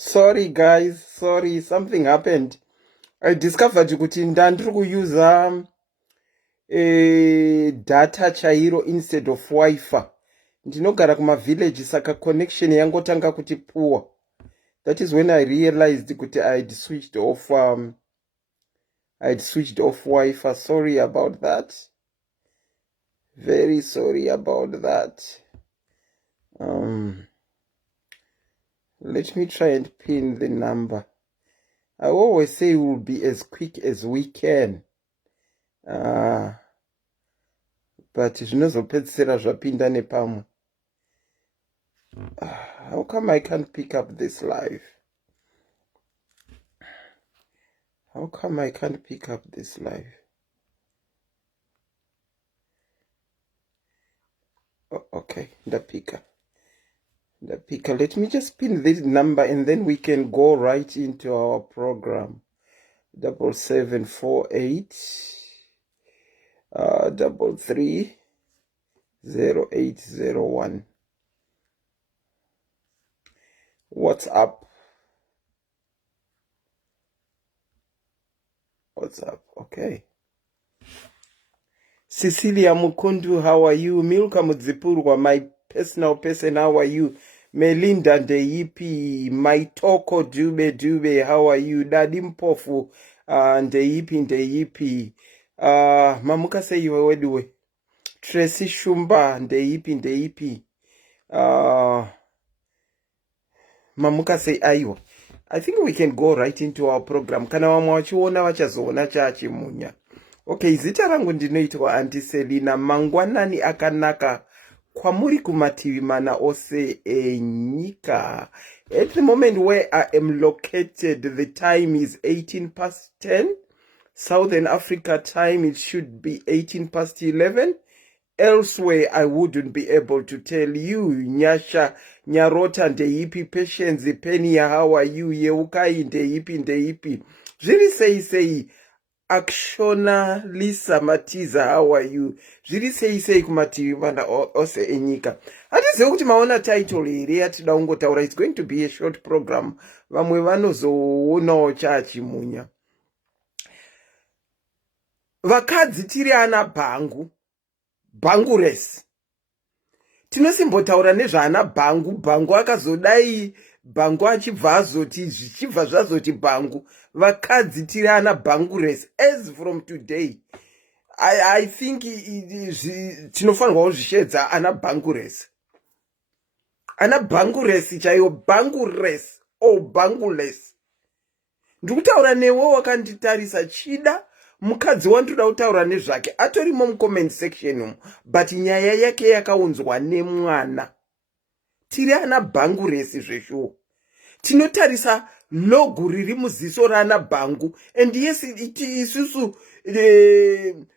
Sorry guys, sorry, something happened. I discovered kuti ndandiri kuyuza data chairo instead of Wi-Fi. Ndinogara kumavillage saka connection yangotanga kuti poor. That is when I realized kuti I had switched off Wi-Fi. Sorry about that. Very sorry about that. Let me try and pin the number. I always say we'll be as quick as we can. But zvinozopedzisira zvapinda nepamwe. How come I can't pick up this live? How come I can't pick up this live? Oh, okay, the picker. Let me just pin this number and then we can go right into our program. 7748 33 0801. What's up? Okay. Cecilia Mukundu, how are you? Milka Mudzipurwa, my personal person, how are you? Melinda Ndeipi, Maitoko Dube, how are you? Daddy Mpofu, Ndeipi. Mamuka say you were doing. Tracy Shumba, Ndeipi. Mamuka say ayo. I think we can go right into our program. Kana wachiona wachazoona chachimunya. Okay, zita rangu ndinoitwa Auntie Selina. Mangwanani akanaka kwamuri kumativi mana ose enyika. At the moment where I am located, the time is 10:18. Southern Africa time, it should be 11:18. Elsewhere, I wouldn't be able to tell you. Nyasha, Nyarota, Ndeipi, Patience, Penia, how are you? Yeukai, Ndeipi. Really say, Akshona, Lisa, Matiza, how are you? Really say, kumativi mana ose enyika. Ati kuti maona title iri ati daungotaura, it's going to be a short program. Vamwe vanozoona chachimunya. Vakadzi tiri anaBanguress. Tinosimbotaura nezvaana Bhangu akazodai Bhangu achibva azoti zvichibva zvazoti Bhangu. Vakadzi tiri anaBanguress. As from today, I think tinofanirwa kuzvishedza anaBanguress. anaBanguress chaiyo, Banguress or Banguress. Ndikutaura newe wakanditarisa chida. Mukadzi wantoda kutaura nezvake atorimo mucomment section, but nyaya yake yakaunzwa nemwana. Tiri anaBanguress zveshuwo. Tinotarisa logo riri muziso raanaBhangu, and yes, isusu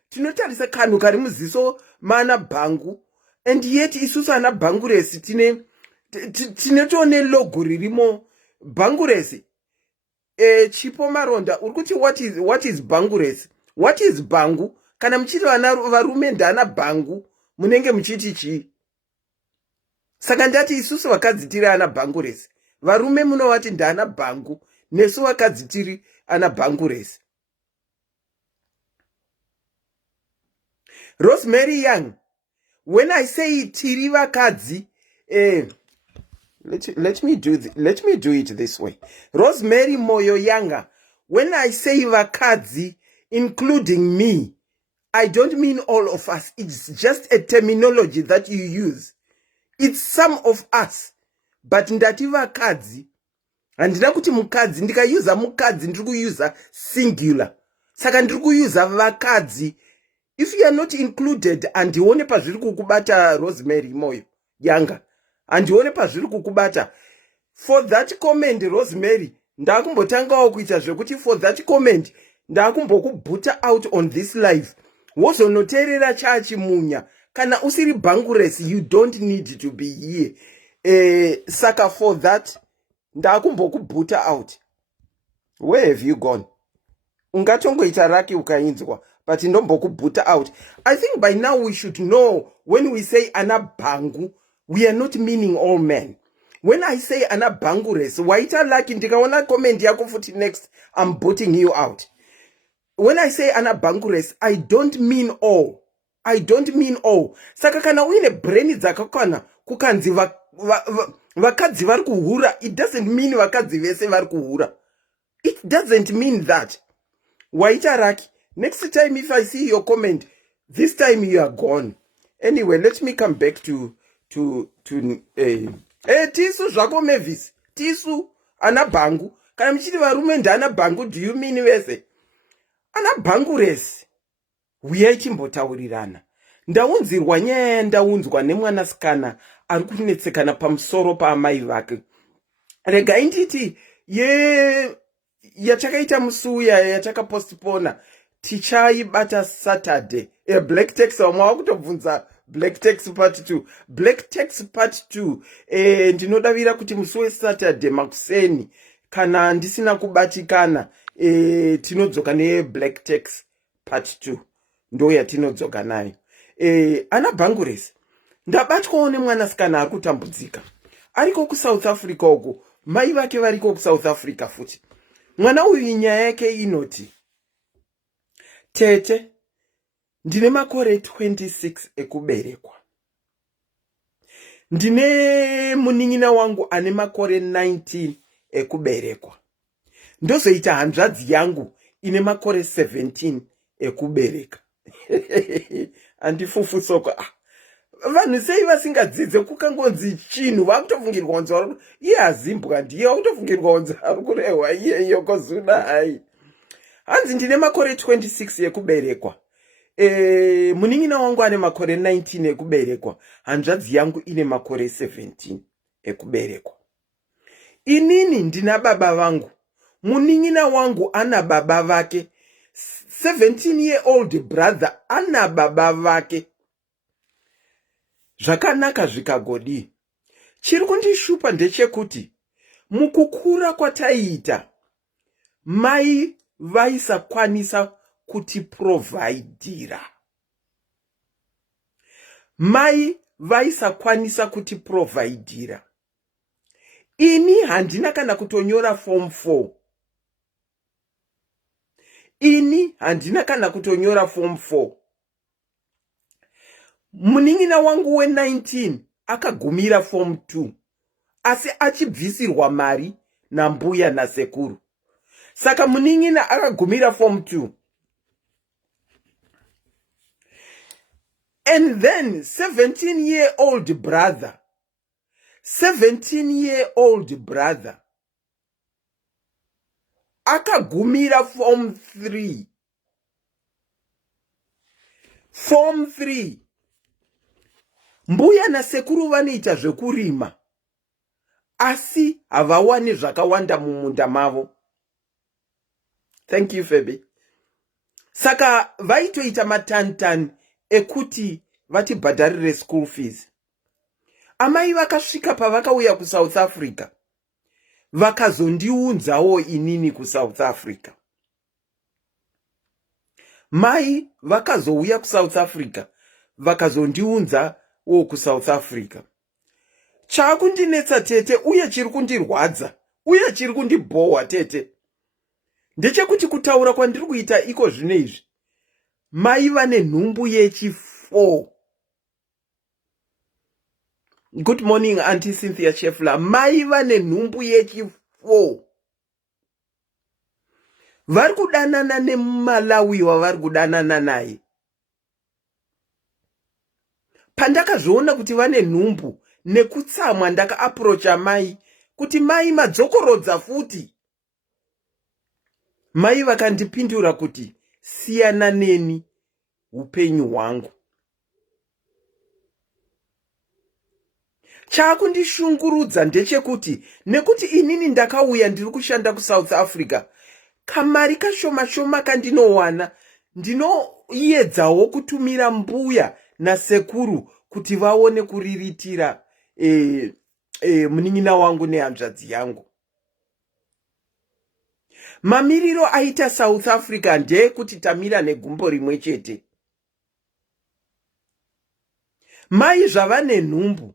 tinotarisa kanhu kari muziso maanaBhangu, and yet isusu anaBanguress tinotone logo ririmo Banguress. Chipo maronda urikuti what is Banguress? What is Bhangu? Kana mchiti varume ndana Bhangu munenge mchiti chi? Saka ndati isusu vakadzi tiri anaBanguress. Varume munovati ndana Bhangu, nesu vakadzi tiri anaBanguress. Rosemary Young, when I say tiri vakadzi, let me do it this way. Rosemary Moyo Yanga, when I say vakadzi, including me, I don't mean all of us. It's just a terminology that you use. It's some of us. But ndati vakadzi, handina kuti mukadzi, ndikayuza mukadzi ndiri kuyuza singular. Saka ndiri kuyuza vakadzi. If you are not included, andione pazviri kukubata Rosemary Moyo Yanga. Andione pazviri kukubata. For that comment, Rosemary, ndakumbotangawo kuita zvekuti for that comment, ndakumbokubhuta out on this live. Wozonoteerera chachimunya. Kana usiri Banguress, you don't need to be here. Saka for that, ndakumbokubhuta out. Where have you gone? Ungatongoita raki ukainzwa, but ndombokubhuta out. I think by now we should know when we say anaBhangu, we are not meaning all men. When I say anaBanguress, waita lucky ndikaona comment yako futi next, I'm booting you out. When I say anaBanguress, I don't mean all. I don't mean all. Saka kana uine brain dzakakwana kukanzi vakadzi vari kuhura, it doesn't mean vakadzi vese vari kuhura. It doesn't mean that. Waita raki. Next time if I see your comment, this time you are gone. Anyway, let me come back to tisu zvako Mavis. Tisu anaBangu. Kana mchiti varume anaBangu, do you mean vese? anaBanguress. Uyai chimbotaurirana. Ndaunzirwa nyaya ndaunzwa nemwanasikana ari kunetsekana pamusoro paamai vake. Regai nditi yachakaita musuya yachakapostpona tichaibata Saturday. Black Text wamwa kutobvunza Black Text part 2. Black Text part 2. Ndinodavira kuti musi weSaturday makuseni kana ndisina kubatikana tinodzoka neBlack Text part 2. Ndo yatinodzoka nayo. anaBanguress. Ndabatwawo nemwanasikana ari kutambudzika. Ariko kuSouth Africa uko. Mai vake variko kuSouth Africa futi. Mwana uyu nyaya yake inoti. Tete, ndine makore 26 ekuberekwa. Ndine muning'ina wangu ane makore 19 ekuberekwa. Ndozoita hanzvadzi yangu ine makore 17 ekubereka. Andifufusoko. Vanhu sei vasingadzidze kukangonzi chinhu vakutofungirwa kunzi iye azimbwa ndiye vakutofungirwa kunzi ari kurehwa iyeyo kozuna hai. Hanzi ndine makore 26 ekuberekwa. Muning'ina wangu ane makore 19 ekuberekwa. Hanzvadzi yangu ine makore 17 ekuberekwa. Inini ndina baba vangu. Muning'ina wangu ana baba vake. 17-year-old brother ana baba vake. Zvakanaka zvikagodi. Chiri kundishupa ndechekuti mukukura kwataita mai vaisakwanisa kuti providira. Mai vaisakwanisa kuti providira. Ini handina kana kutonyora form 4. Ini handina kana kutonyora form 4. Muning'ina wangu we19 akagumira form 2. Asi achibvisirwa mari nambuya nasekuru. Saka muning'ina akagumira form 2. And then 17-year-old brother. 17-year-old brother. Akagumira form 3. Form 3. Mbuya nasekuru vanoita zvekurima. Asi havawani zvakawanda mumunda mavo. Thank you, Febe. Saka vaitoita matantani ekuti vatibhadharire school fees. Amai vakasvika pavakauya kuSouth Africa. Vakazondiunzawo inini kuSouth Africa. Mai vakazouya kuSouth Africa. Vakazondiunza wo kuSouth Africa. Chakundinetsa tete uye chiri kundirwadza. Uye chiri kundibhowa tete. Ndechekuti kutaura kwandiri kuita iko zvinezvi. Mai vane nhumbu yechi4. Good morning, Auntie Cynthia Chefla. Mai vane nhumbu yechi4. Vari kudanana neMalawi wavari kudanana naye. Pandakazviona kuti vane nhumbu nekutsamwa ndaka-approacha mai kuti mai madzokorodza futi. Mai vakandipindura kuti siyana neni upenyu hwangu. Chakundishungurudza ndechekuti nekuti inini ndakauya ndiri kushanda kuSouth Africa, kamari kashoma shoma kandinowana ndinoedzawo kutumira mbuya nasekuru kuti vaone kuriritira muning'ina wangu nehanzvadzi yangu. Mamiriro aita South Africa ndekuti tamira negumbo rimwe chete. Mai zvavane nhumbu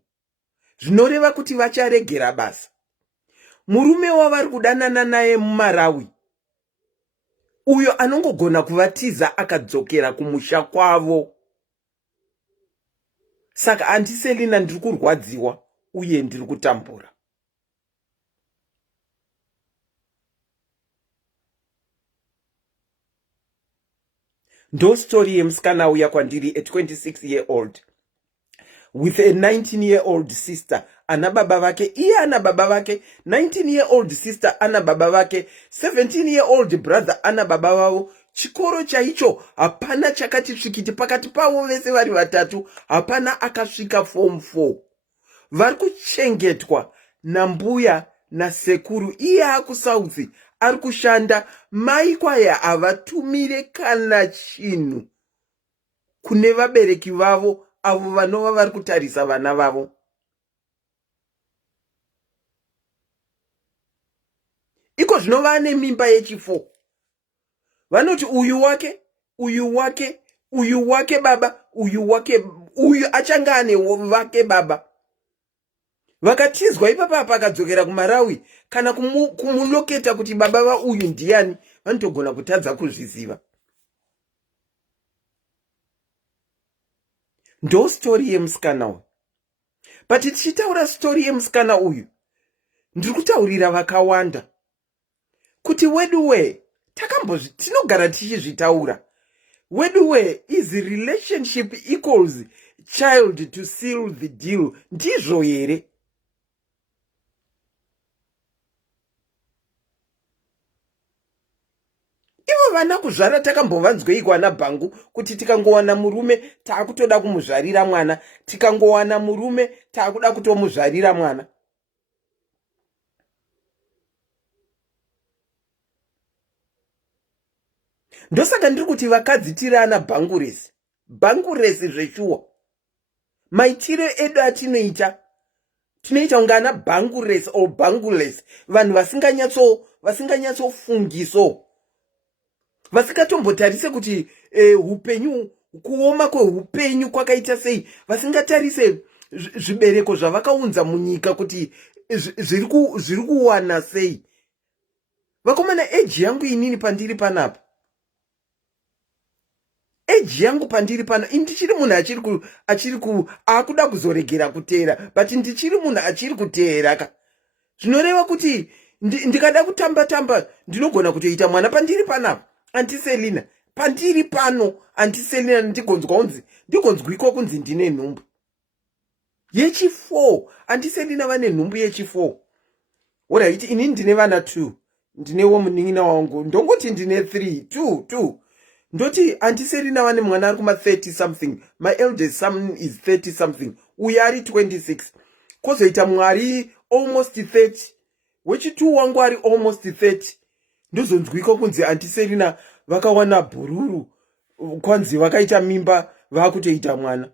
zvinoreva kuti vacharegera basa. Murume wavari kudanana naye muMarawi, uyo anongogona kuvatiza akadzokera kumusha kwavo. Saka andiSelina ndiri kurwadziwa uye ndiri kutambura. Ndo story yemusikana uya kwandiri, a 26-year-old with a 19-year-old sister. Ana baba vake, iye ana baba vake. 19-year-old sister ana baba vake. 17-year-old brother ana baba vavo. Chikoro chaicho hapana chakati svikiti pakati pavo vese vari vatatu. Hapana akasvika form 4. Vari kuchengetwa nambuya nasekuru. Iye akuSouth ari kushanda. Mai kwaye havatumire kana chinhu kune vabereki vavo avo vanova vari kutarisa vana vavo. Iko zvino vane mimba yechi4. Vanoti uyu wake, uyu wake, uyu wake baba, uyu wake, uyu achanga ane wake baba. Vakatizwa ipapa pakadzokera kuMarawi kana kumuloketa kuti baba va uyu ndiani, vanotogona kutadza kuzviziva. Ndo story yemusikana uyu. But tichitaura story yemusikana uyu, ndiri kutaurira vakawanda kuti weduwe tinogara tichizvitaura. Weduwe is relationship equals child to seal the deal. Ndizvo here? Ivo vana kuzvara takambovanzweiko anaBhangu kuti tikangowana murume taakutoda kumuzvarira mwana, tikangowana murume taakuda kutomuzvarira mwana. Ndosaka ndiri kuti vakadzi tiri anaBanguress. Banguress zveshuwa. Maitiro edu atinoita unga anaBanguress or Banguress. Vanhu vasinganyatsofungiso. Vasingatombotarise kuti upenyu, kuoma kwehupenyu kwakaita sei. Vasingatarise zvibereko zvavakaunza munyika kuti zviri kuwana sei. Vakomana, age yangu inini pandiri panapa. Age yangu pandiri pano, ndichiri munhu akuda kuzoregera kuteera, but ndichiri munhu achiri kuteera. Zvinoreva kuti ndikada kutamba ndinogona kutoita mwana pandiri panapa. AntiSelina, pandiri pano AntiSelina ndigonzwiko kunzi ndine nhumbu yechi4. AntiSelina vane nhumbu yechi4. Alright, ini ndine vana 2. Ndinewo munin'ina wangu, ndongoti ndine 2. Ndoti AntiSelina vane mwana ari kuma 30 something. My eldest son is 30 something. Uye ari 26. Kozoita mwari almost 30. Wechi2 wangu ari almost 30. Ndozonzwiko kunzi AntiSelina vakawana bhururu, kwanzi vakaita mimba, vakutoita mwana.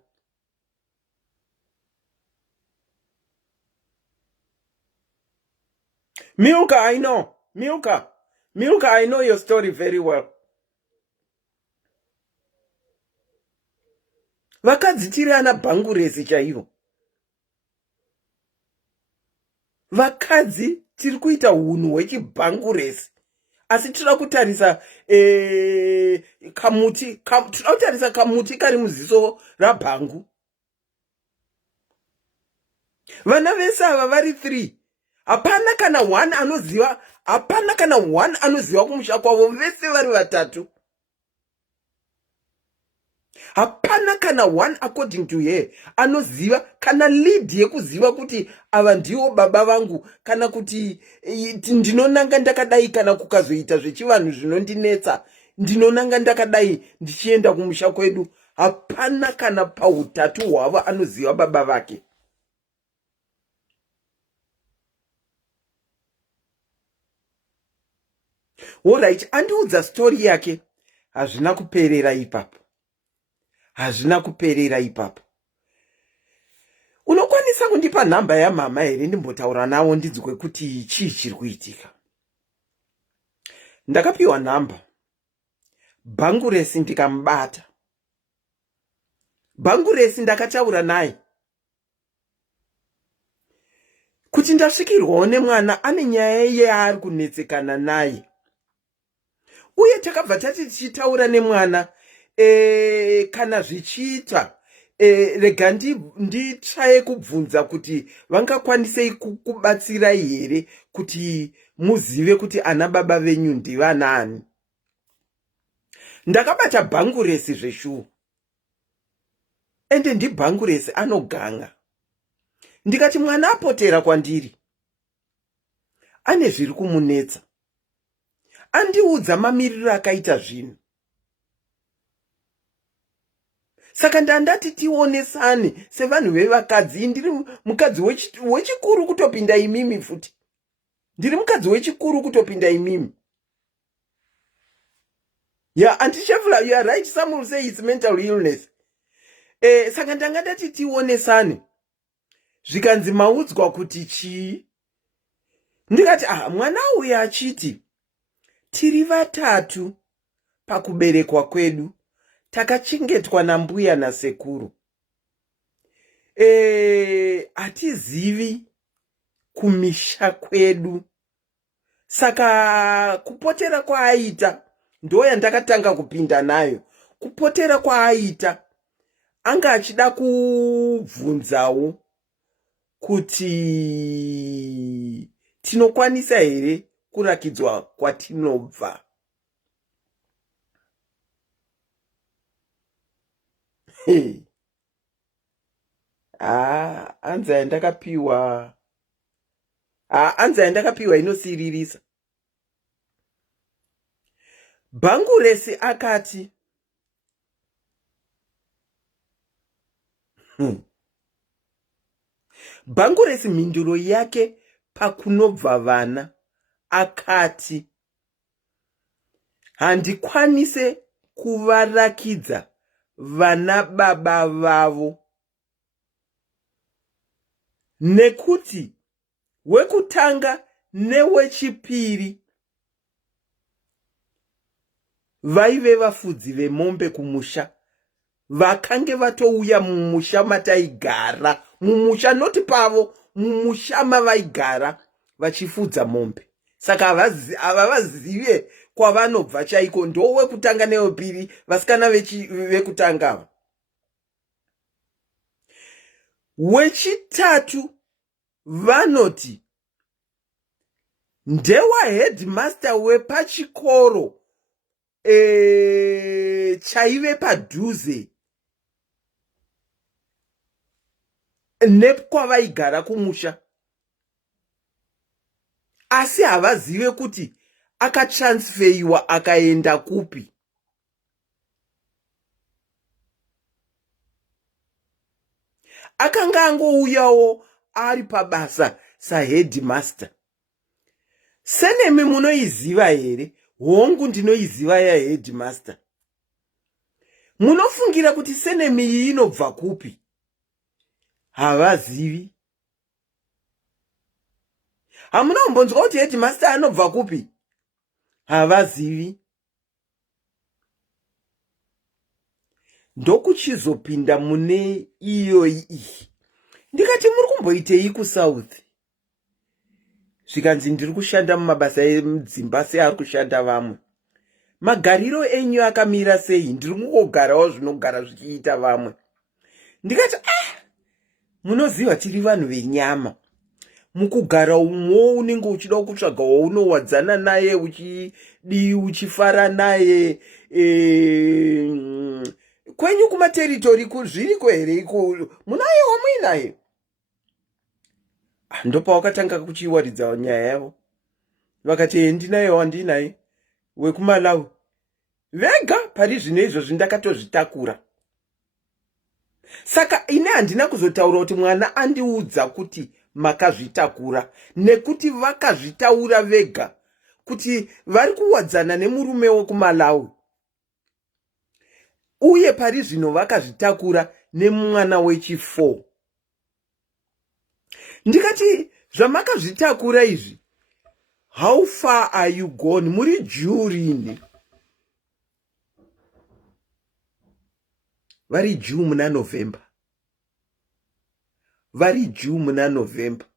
Milka, I know. Milka, I know your story very well. Vakadzi tiri anaBanguress chaivo. Vakadzi tiri kuita hunhu hwechiBanguress. Asi tinoda kutarisa kamuti kari muziso raBhangu. Vana vese ava vari 3. Hapana kana 1 anoziva kumusha kwavo, vese vari vatatu. Hapana kana 1 according to her anoziva kana lead yekuziva kuti ava ndiwo baba vangu, kana kuti ndinonanga ndakadai, kana kukazoita zvechivanhu zvinondinetsa ndinonanga ndakadai ndichienda kumusha kwedu. Hapana kana pautatu hwavo anoziva baba vake. Alright, andiudza story yake. Hazvina kuperera ipapo. Unokwanisa kundipa nhamba yamama here ndimbotaura navo ndinzwe kuti chii chiri kuitika? Ndakapiwa nhamba. Banguress ndikamubata. Banguress ndakataura naye. kuti ndasvikirwawo nemwana ane nyaya yaari kunetsekana naye. Uye takabva tati tichitaura nemwana kana zvichiita rega nditraye kubvunza kuti vangakwanisei kubatsirai here kuti muzive kuti ana baba venyu ndivanani. Ndakabata bhanguresi zveshuwa, ende ndibhanguresi anoganga. Ndikati mwana apotera kwandiri, ane zviri kumunetsa, andiudza mamiriro akaita zvinhu. Saka ndandati tionesane sevanhu vevakadzi. Ndiri mukadzi wechikuru kutopinda imimi futi. Ndiri mukadzi wechikuru kutopinda imimi. Yeah, Auntie Shevla, you are right. Some will say it's mental illness. Saka ndangandati tionesane. Zvikanzi maudzwa kuti chii? Ndikati mwana uyu achiti tiri vatatu pakuberekwa kwedu, takachengetwa nambuya nasekuru. Hatizivi kumisha kwedu. Saka kupotera kwaaita ndoya ndakatanga kupinda nayo. Kupotera kwaaita anga achida kubvunzawo kuti tinokwanisa here kurakidzwa kwatinobva. Anza yandakapiwa inosiririsa. Bhanguresi akati Bhanguresi mhinduro yake pakunobva vana akati handikwanise kuvarakidza vana baba vavo nekuti wekutanga newechipiri vaive vafudzi vemombe kumusha, vakange vatouya mumusha mataigara, mumusha noti pavo, mumusha mavaigara vachifudza mombe. Saka havavazive kwavanobva chaiko, ndo wekutanga newepiri, vasikana vekutanga. Wechitatu vanoti ndewa headmaster wepachikoro chaive padhuze nekwavaigara kumusha, asi havazive kuti akatransferiwa akaenda kupi. Akanga angouyawo ari pabasa saheadmaster. Senemi munoiziva here? Hongu ndinoiziva yaheadmaster. Munofungira kuti senemi iyi inobva kupi? Havazivi. Hamuna kumbonzwa kuti headmaster anobva kupi? Havazivi. Ndokuchizopinda mune iyo iyi. Ndikati muri kumboitei kuSouth? Zvikanzi ndiri kushanda mumabasa emudzimba seari kushanda vamwe. Magariro enyu akamira sei? Ndiri kungogarawo zvinogara zvichiita vamwe. Ndikati munoziva tiri vanhu venyama. Mukugara umwo unenge uchida kutsvaga waunowadzana naye, uchifara naye. Kwenyu kumateritori zviriko here iko? Munayewo muinaye? Ndopawakatanga kuchiwaridza nyaya yavo. Vakati ndinaye wandinaye wekuMalawi. Vega pari zvino izvozvi ndakatozvitakura. Saka ine handina kuzotaura kuti mwana andiudza kuti makazvitakura, nekuti vakazvitaura vega kuti vari kuwadzana nemurume wekuMalawi. Uye pari zvino vakazvitakura nemwana wechi4. Ndikati zvamakazvitakura izvi, how far are you gone? Muri June. Vari June muna November. Vari June muna November.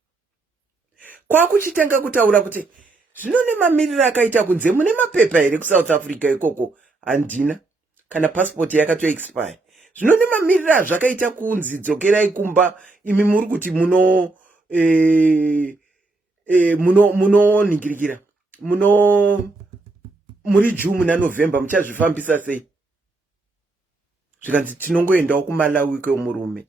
kwakuchitanga kutaura kuti zvinone mamiriro akaita kunze mune mapepa here kuSouth Africa ikoko handina kana passport yakatoexpire zvinone mamiriro azvakaita kunzi dzokerai kumba imi muri kuti muno ningirikira muri June muna November muchazvifambisa sei zvikanzi tinongoendawo kuMalawi kwemurume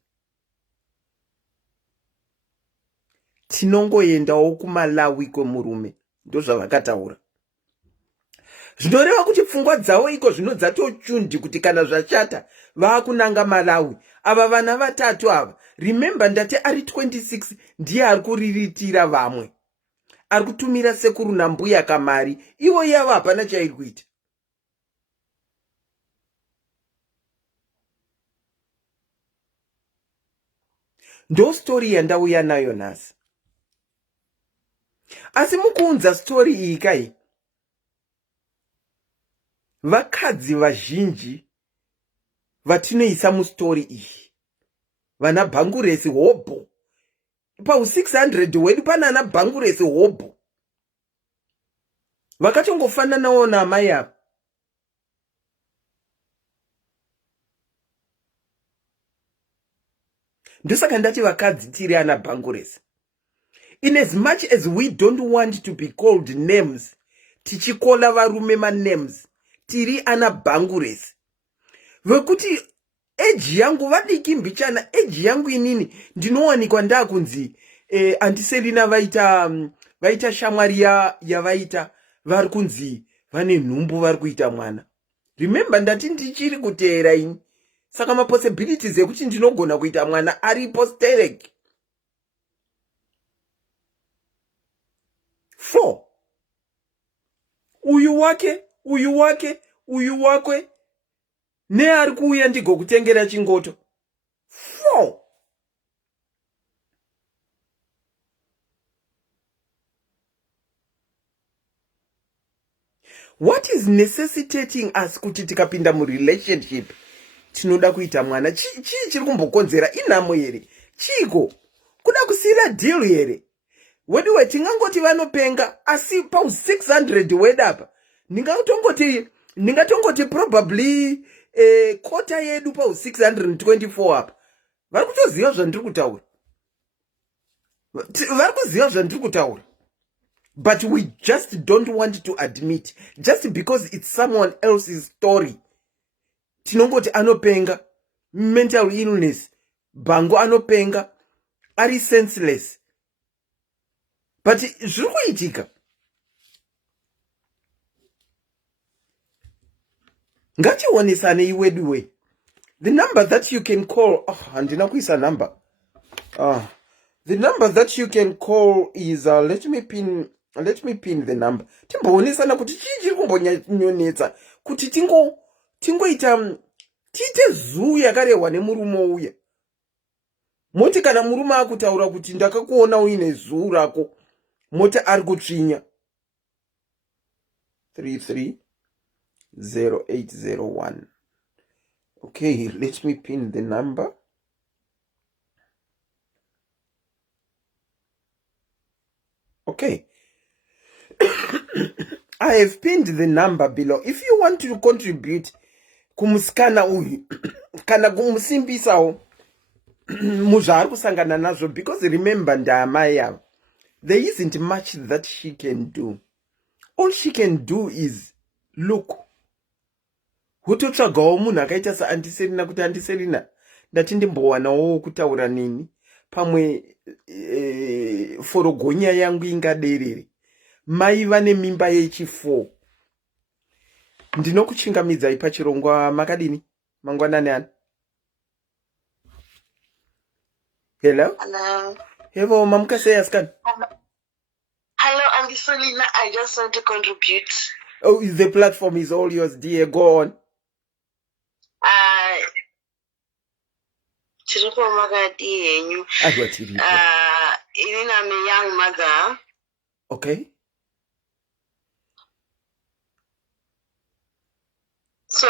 tinongoendawo kuMalawi kwemurume ndozvavakataura zvinoreva kuti pfungwa dzavo iko zvino dzatochundi kuti kana zvachata vakunanga Malawi ava vana vatatu ava remember ndati ari 26 ndiye ari kuriritira vamwe ari kutumira sekuru nambuya kamari ivo yavo hapana chairi kuita ndo stori yandauya nayo nhasi asi mukuunza stori iyi kai vakadzi vazhinji vatinoisa mustori iyi vana Banguress hobho pau 600 wedu pana anaBanguress hobho vakatongofananawo naamai ava ndosaka ndati vakadzi tiri anaBanguress. In as much as we don't want to be called names, tichikola varume names, tiri anaBanguress. Vekuti age yangu vadiki mbichana, age yangu inini, ndinowanikwa ndakunzi, antiselina vaita shamwaria ya vaita, varikunzi, vane nhumbu varikuita mwana. Remember ndati ndichiri kuteera ini. Saka ma possibilities ekuti ndinogona kuita mwana aripo stereki. 4. Uyu wake, ne ari kuuya ndigokutengera chingoto. 4. What is necessitating us kuti tikapinda mu relationship tinoda kuita mwana chiri kumbokonzera inhamo here chiko kuda kusira deal here wedu tingangoti vanopenga asi pau 600 wedapa ningatongoti probably kota yedu pau 624 apa vari kutoziva zvandiri kutaura but we just don't want to admit just because it's someone else's story. Tinongoti anopenga, mental illness, bango anopenga, ari senseless. But zvirikuitika. Ngachionesane iweduwe. The number that you can call, handina kuisa number. The number that you can call is let me pin the number. Timboonesana kuti chiri kumbonyonetsa kuti tingoita tiite zuu yakarehwa nemurume uya. Moti kana murume akutaura kuti ndakakuona uine zuu rako, moti ari kutsvinya. 330801. Okay, let me pin the number. Okay. I have pinned the number below. If you want to contribute kumusikana uyu kana kumusimbisawo muzvaari kusangana nazvo, because remember ndaamai yavo, there isn't much that she can do. All she can do is look. Hutotsvagawo munhu akaita saandiserina kuti andiserina ndati ndimbowanawo kutaura nini pamwe forogonya yangu ingaderere. Mai vane mimba yechi4. Ndinokuchingamidzai pachirongwa makadini mangwanani ana. Hello? Hello. Hello, mamukasei asikana. Hello, I'm Selina. I just want to contribute. Oh, the platform is all yours, dear. Go on. Chiriko Makadi yenyu. Agwatiri. I'm a young mother. Okay. So,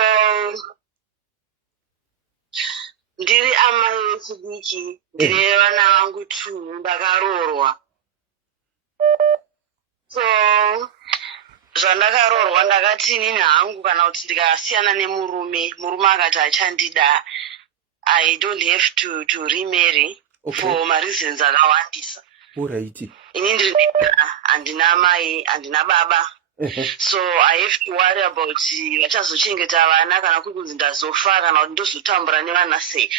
ndiri amai vechidiki, ndine vana vangu 2 ndakarorwa. So zvandakarorwa ndakati inini hangu kana kuti ndikasiyana nemurume akati achandida, I don't have to remarry for mareasons akawandisa. Alright. Inini handina mai, handina baba. So I have to worry about vachazochengeta vana kana kunzi ndazofa kana kuti ndozotambura nevana sei.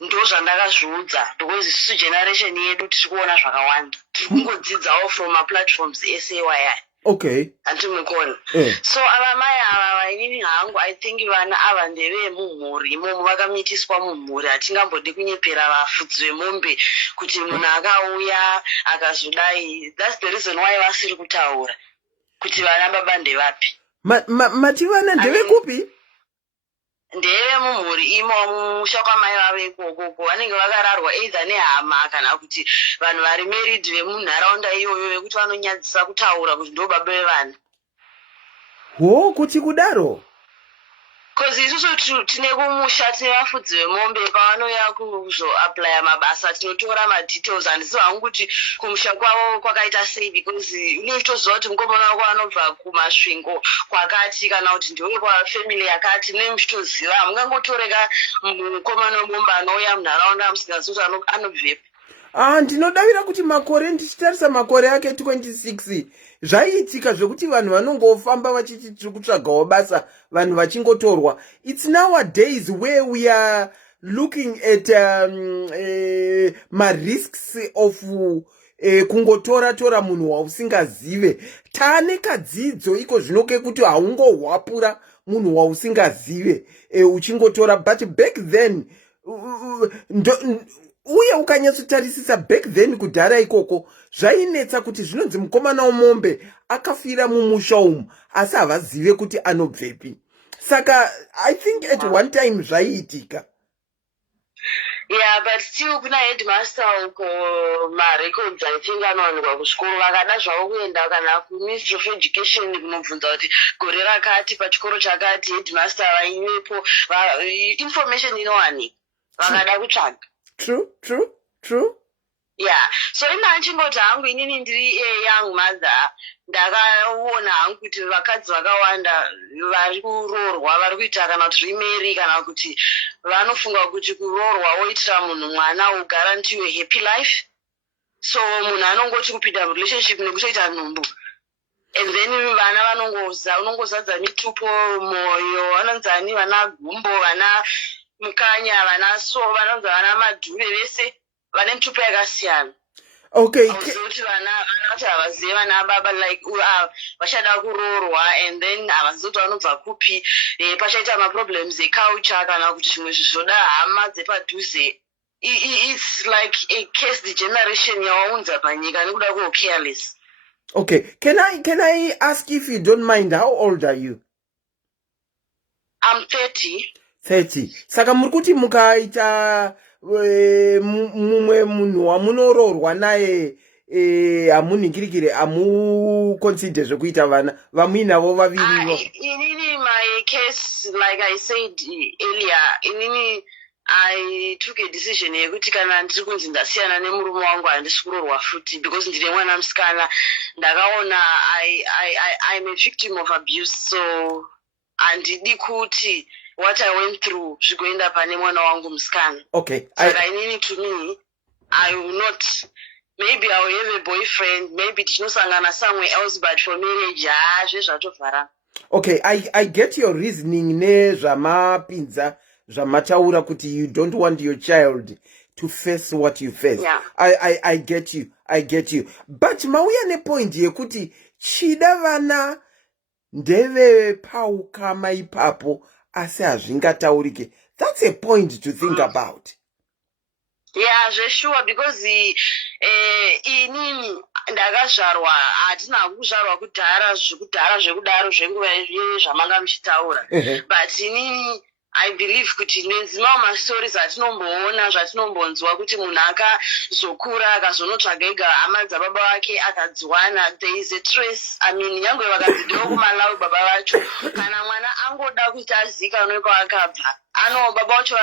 Ndo zvandakazviudza because isusu generation yedu tiri kuona zvakawanda. Tiri kungodzidzawo from maplatforms esayyi. Okay. Antimukona. So ava mai ava inini hangu I think vana ava ndevemumhuri imomo vakamitiswa mumhuri. Hatingambodi kunyepera vafudzi vemombe kuti munhu akauya akazodai. That's the reason why vasiri kutaura kuti vana baba ndevapi. Mati vana ndevekupi? Ndevemumhuri imo musha kwamai vavo ikoko vanenge vakararwa either nehama kana kuti vanhu vari married vemunharaunda iyoyo vekuti vanonyadzisa kutaura kuti ndo baba vevana. Kuti kudaro? Because isusu tine kumusha tine vafudzi vemombe pavanouya kuzoaplya mabasa tinotora madetails. Handisi vangu kuti kumusha kwavo kwakaita sei because unotoziva kuti mukomana wako anobva kumasvingo kwakati kana kuti ndewe kwafamily yakati nemuchitoziva. Hamungangotoreka mukomana wemombe anouya munharaunda musingazivi kuti anobvepi. Ndinodavira kuti makore ndichitarisa makore ake 26 zvaiitika zvekuti vanhu vanongofamba vachiti tiri kutsvagawo basa vanhu vachingotorwa. It's nowadays where we are looking at risks of kungotora munhu wausingazive. Taane kadzidzo iko zvino kekuti haungohwapura munhu wausingazive uchingotora, but back then uye ukanyatsotarisisa back then kudhara ikoko zvainetsa kuti zvinonzi mukomana womombe akafira mumusha umu asi havazive kuti anobvepi. Saka I think at one time zvaiitika. Yeah, but still kuna headmaster uko marecords I think anowanikwa kuchikoro vakada zvavo kuenda kana kuministry of education kunobvunza kuti gore rakati pachikoro chakati headmaster vaivepo information inowanikwa vakada kutsvaga. True. Yeah, so ina anchingoti hangu inini ndiri young mother ndakaona hangu kuti vakadzi vakawanda vari kuroorwa vari kuita kana kuti remarry kana kuti vanofunga kuti kuroorwa woitira munhu mwana will guarantee you a happy life. So munhu anongoti kupinda relationship nekutoita nhumbu and then vana unongozadza mitupo moyo vanonzani vana gumbo vana mukanya vana vanonza vana madhure vese vane mitupo yakasiyana. Okay. Kuti vana kuti havazive vana baba like vachada kuroorwa and then havazivi vanobva kupi. Pachaita maproblems eculture kana kuti zvimwe zvizoda hama dzepadhuze. It's like a case generation yawaunza panyika nekuda kwo careless. Okay, can I ask if you don't mind, how old are you? I'm 30. Saka muri kuti mukaita mumwe munhu wamunoroorwa naye hamunhingirikire hamuconsider zvekuita vana vamuinavo vavirivo? Inini my case like I said earlier, inini I took a decision yekuti kana ndiri kunzi ndasiyana nemurume wangu handisi kuroorwa futi because ndine mwana musikana. Ndakaona I'm a victim of abuse, so handidi kuti what I went through zvigoenda pane mwana wangu musikana. Okay. Saka inini to me I will not, maybe I will have a boyfriend, maybe tinosangana somewhere else, but for marriage zvezvatovhara. Okay, I get your reasoning nezvamapinza zvamataura kuti you don't want your child to face what you face. Yeah. I get you. But mauya nepoint yekuti chida vana ndeve paukama ipapo asi hazvingataurike. That's a point to think about. Yeah, sure, because inini ndakazvarwa hatina kuzvarwa kudhara zvekudaro zvenguva zvamanga muchitaura. But inini I believe kuti nedzimwe mastories atinomboona zvatinombonzwa kuti munhu akazokura akazonotsvaga ega hama dzababa vake akadziwana, there is a trace. I mean nyangwe vakadzidiwa kumalawi baba vacho kana mwana angoda kuti azikanwe kwaakabva baba vacho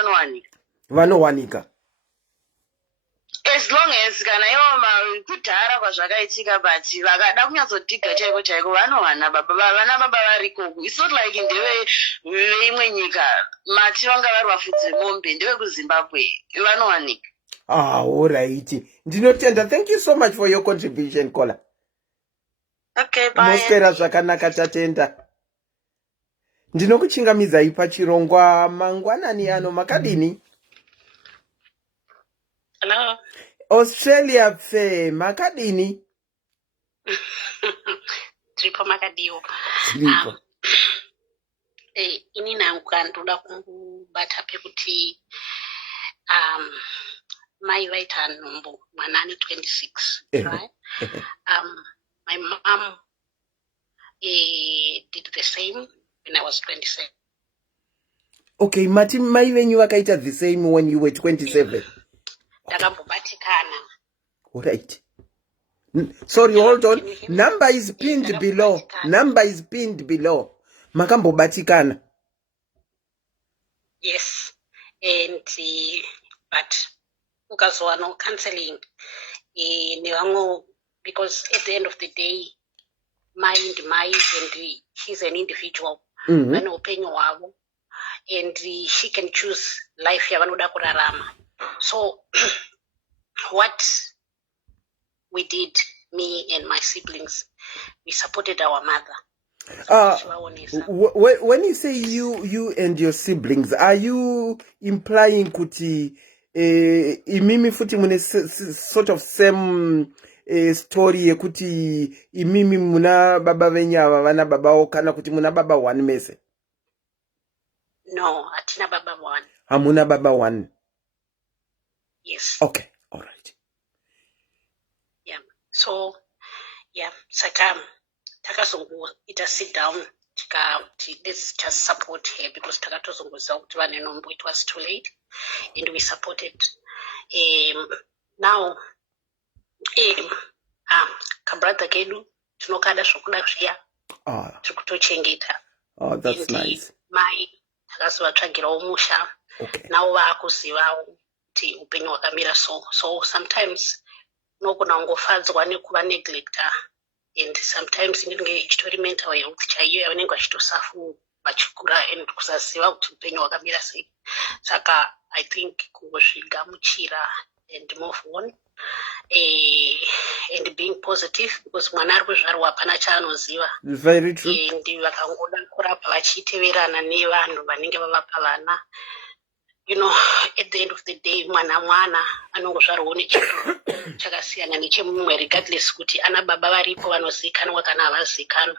vanowanika. as long as kana iwo kudhara kwazvakaitika but vakada kunyatsodhiga chaiko chaiko vanowana baba vana baba variko. It's not like ndeve veimwe nyika mati vanga vari vafudzi vemombe ndeve kuZimbabwe vanowanika. All right. Ndinotenda. Thank you so much for your contribution, Kola. Okay, bye. Moswera zvakanaka tatenda. Ndinokuchingamidza pachirongwa mangwanani ano makadini. Hello. Australia fe makadini. Tripo makadiwo. Tripo. Ini nangu ndoda kubata pekuti mai vaita nhumbu mwanani 26, right? My mom did the same when I was 27. Okay, Mati, mai venyu vakaita the same when you were 27. Takambobatikana. All right. Sorry, hold on. Number is pinned below. Number is pinned below. Makambobatikana. Yes. And but ukazowa no counseling nevango, because at the end of the day mind and she's an individual. Vane upenyu hwavo and she can choose life yavanoda kurarama. So what we did, me and my siblings, we supported our mother. When you say you and your siblings, are you implying kuti imimi futi mune sort of same story yekuti imimi muna baba venyava vana baba okana kuti muna baba one mese? No, atina baba one. Hamuna baba one. Yes. Okay, all right. Yeah. So, yeah, Sakam, Takasongo, it has sit down. Let's just support her because Takatozongo it was too late, and we supported. Now, Kabrata Kedu, Tunokada Shokudashia, Tukutochengita. Oh, that's nice. My Takaswa Trangira Musha. Okay. Now, Wakusiwa. Upenyu wakamira so sometimes nokunango fads wane kuva neglecta and sometimes inenge ichitori mental health chaiyo yavanenge vachitosafu vachikura and kusaziva kuti upenyu wakamira sei. Saka I think kungozvigamuchira and move on and being positive because mwana ari kuzvarwa hapana chaanoziva. Very true. And vakangoda kurapa vachiteverana nevanhu vanenge vavapa vana. You know, at the end of the day, mwana anongozvarwawo nechinhu chakasiyana nechemumwe regardless kuti ana baba varipo vanozikanwa kana havazikanwa.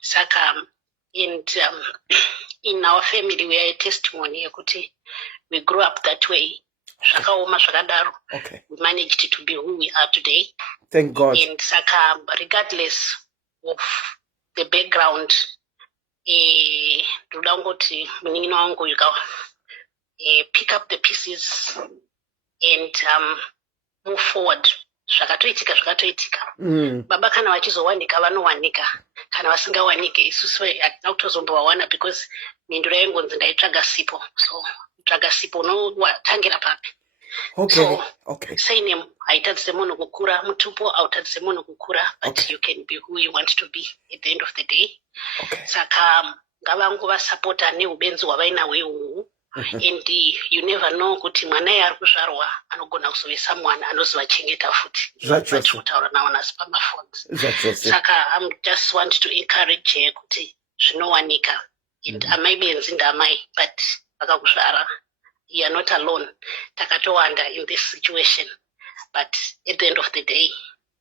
Saka and in our family we are a testimony yekuti we grew up that way. Zvakaoma zvakadaro. Okay. We managed to be who we are today. Thank God. And saka regardless of the background, ndoda ngoti munin'ina wangu pick up the pieces and move forward. Zvakatoitika. Baba kana vachizowanika vanowanika, kana vasingawanike isusu hatina kutozombowawana because mindura yengonzi ndaitsvaga sipo. So tsvaga sipo unotangira papi. Okay. So, okay. Say name haitadzise munhu kukura mutupo hautadzise munhu kukura, but okay. You can be who you want to be at the end of the day. Okay. Saka ngavangu vasapota neubenzi hwavainahwo ihwohwo. And you never know kuti mwana ari kuzvarwa anogona kuzovesa mwana anozovachengeta futi. Vatinotaura nawo nasi pamaphones. Saka I just want to encourage her kuti zvinowanika. And amai benzi ndamai, but vakakuzvara. You are not alone. Takatowanda in this situation. But at the end of the day,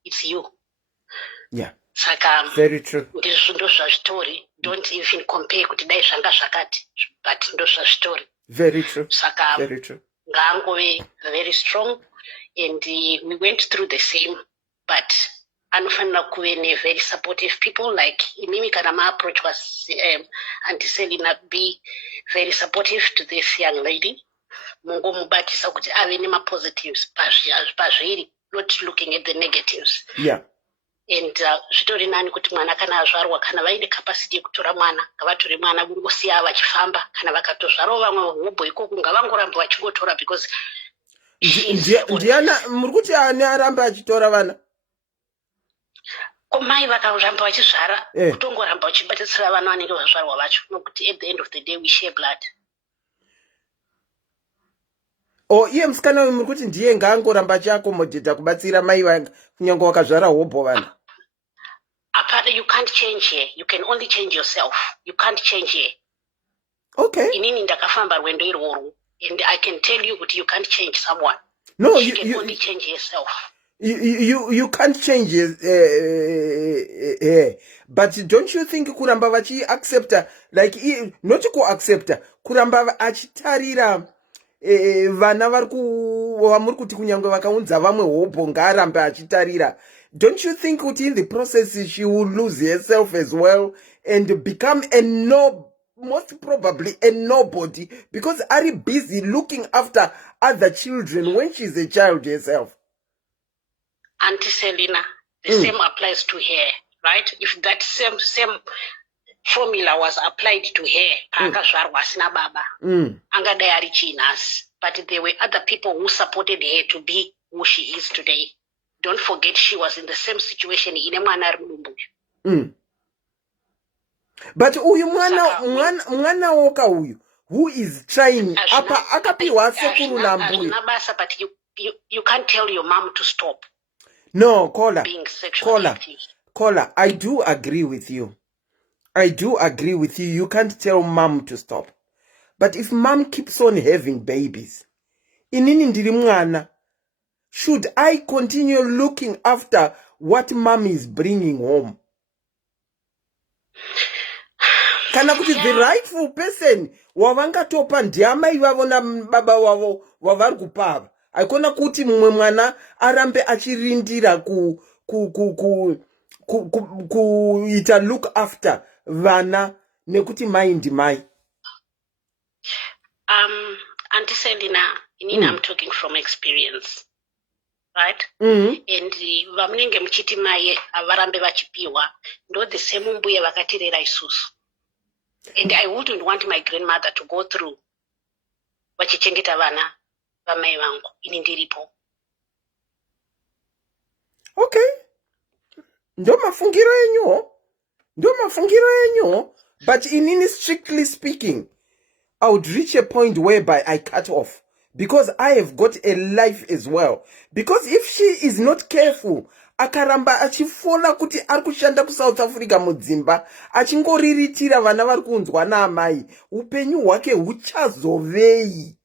it's you. Yeah. Saka very true. Ndo zvazvitori. Don't even compare kuti dai zvanga zvakati. But ndo zvazvitori. Very true. Saka very true. Ngangove very strong, and we went through the same, but anofanira kuve ne very supportive people like imimi kana my approach was Auntie Selina, be very supportive to this young lady. Mungo mubatisa kuti ave nema positives pazviri, not looking at the negatives. Yeah. And zvitori nani kuti mwana kana azvarwa kana vaine capacity yekutora mwana ngavatore mwana vongosiya vachifamba kana vakatozvarawo vamwe hobho ikoko ngavangoramba vachingotora because ndiana muri kuti ani aramba achitora vana komai vakaramba vachizvara kutongoramba vachibatisira vana vanenge vazvarwa vacho nokuti at the end of the day we share blood. Iye musikana uyu muri kuti ndiye ngaangoramba achiakomodhedha kubatsira mai kunyange wakazvara hobho vana. Apparently you can't change here. You can only change yourself. You can't change here. Okay. Inini ndakafamba rwendo irworwo, and I can tell you that you can't change someone. No, you can only change yourself. You can't change but don't you think kuramba vachi accepta, like not to accepta, kuramba achitarira vana vamuri kuti kunyange vakaunza vamwe hobho ngaarambe achitarira. Don't you think that in the process she will lose herself as well and become most probably a nobody because are busy looking after other children when she's a child herself? Auntie Selina, the same applies to her, right? If that same formula was applied to her, but there were other people who supported her to be who she is today. Don't forget she was in the same situation in but uyu mwana woka uyu who is trying akapiwa sekuru na mbuyu. But you can't tell your mom to stop. No, Kola, I do agree with you. You can't tell mom to stop. But if mom keeps on having babies, inini ndiri mwana, should I continue looking after what mom is bringing home? Kana kuti the rightful person wavangatopa ndiamai vavo na baba wavo wavari kupava. Aikona kuti mumwe mwana arambe achirindira kuita look after vana nekuti mai ndi mai. Auntie Selina, I'm talking from experience. Right? And vamunenge muchiti mai avarambe vachipiwa ndo the same mbuya vakatirera isusu. And I wouldn't want my grandmother to go through vachichengeta vana vamai vangu ini ndiripo. Okay. Ndo mafungiro enyu. But inini strictly speaking, I would reach a point whereby I cut off. Because I have got a life as well. Because if she is not careful, akaramba achifola kuti arikushanda ku South Africa mudzimba, achingoriritira vana vari kunzwa naamai, upenyu hwake huchazovei.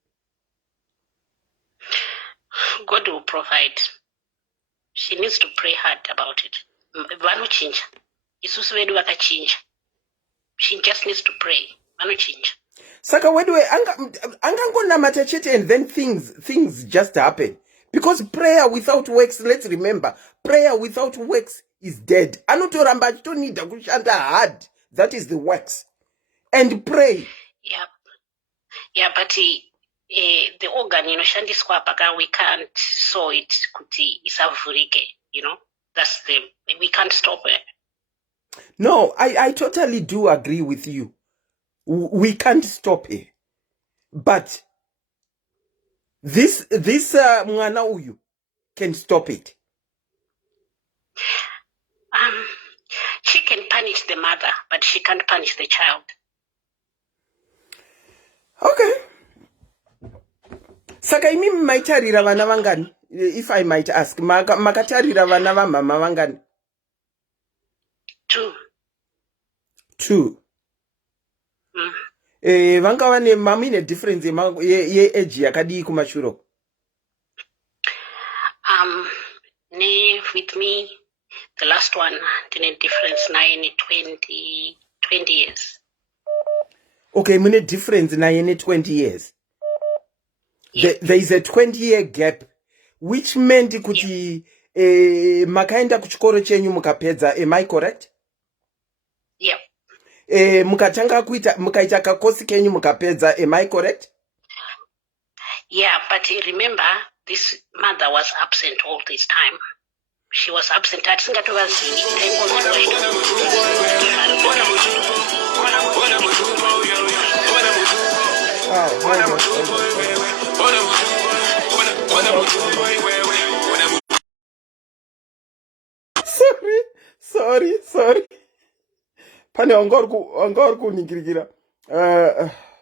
God will provide. She needs to pray hard about it. Vanochinja. Isusu vedu vakachinja. She just needs to pray. Vanochinja. Saka wedwe angangonamata chete and then things just happen. Because prayer without works, let's remember, prayer without works is dead. Anotoramba achitonida kushanda hard. That is the works. And pray. Yeah, but the organ, shandiswa paka, we can't saw it kuti isavurike, That's we can't stop it. No, I totally do agree with you. We can't stop it. But this mwana uyu can stop it. She can punish the mother, but she can't punish the child. Okay. Saka imi maitarira vana vangani? If I might ask, makatarira vana vamama vangani? 2. Vanga vane mami ne difference ye age yakadii kumashuro. With me, the last one didn't difference 20 years. Okay, mune difference 20 years. Yeah. There is a 20-year gap, which meant kuti makaenda kuchikoro chenyu mukapedza. Am I correct? Yeah. Mukaita kakosi kenyu mukapedza. Am I correct? Yeah, but remember, this mother was absent all this time. She was absent. Sorry. Pane wanga uri kuningirikira.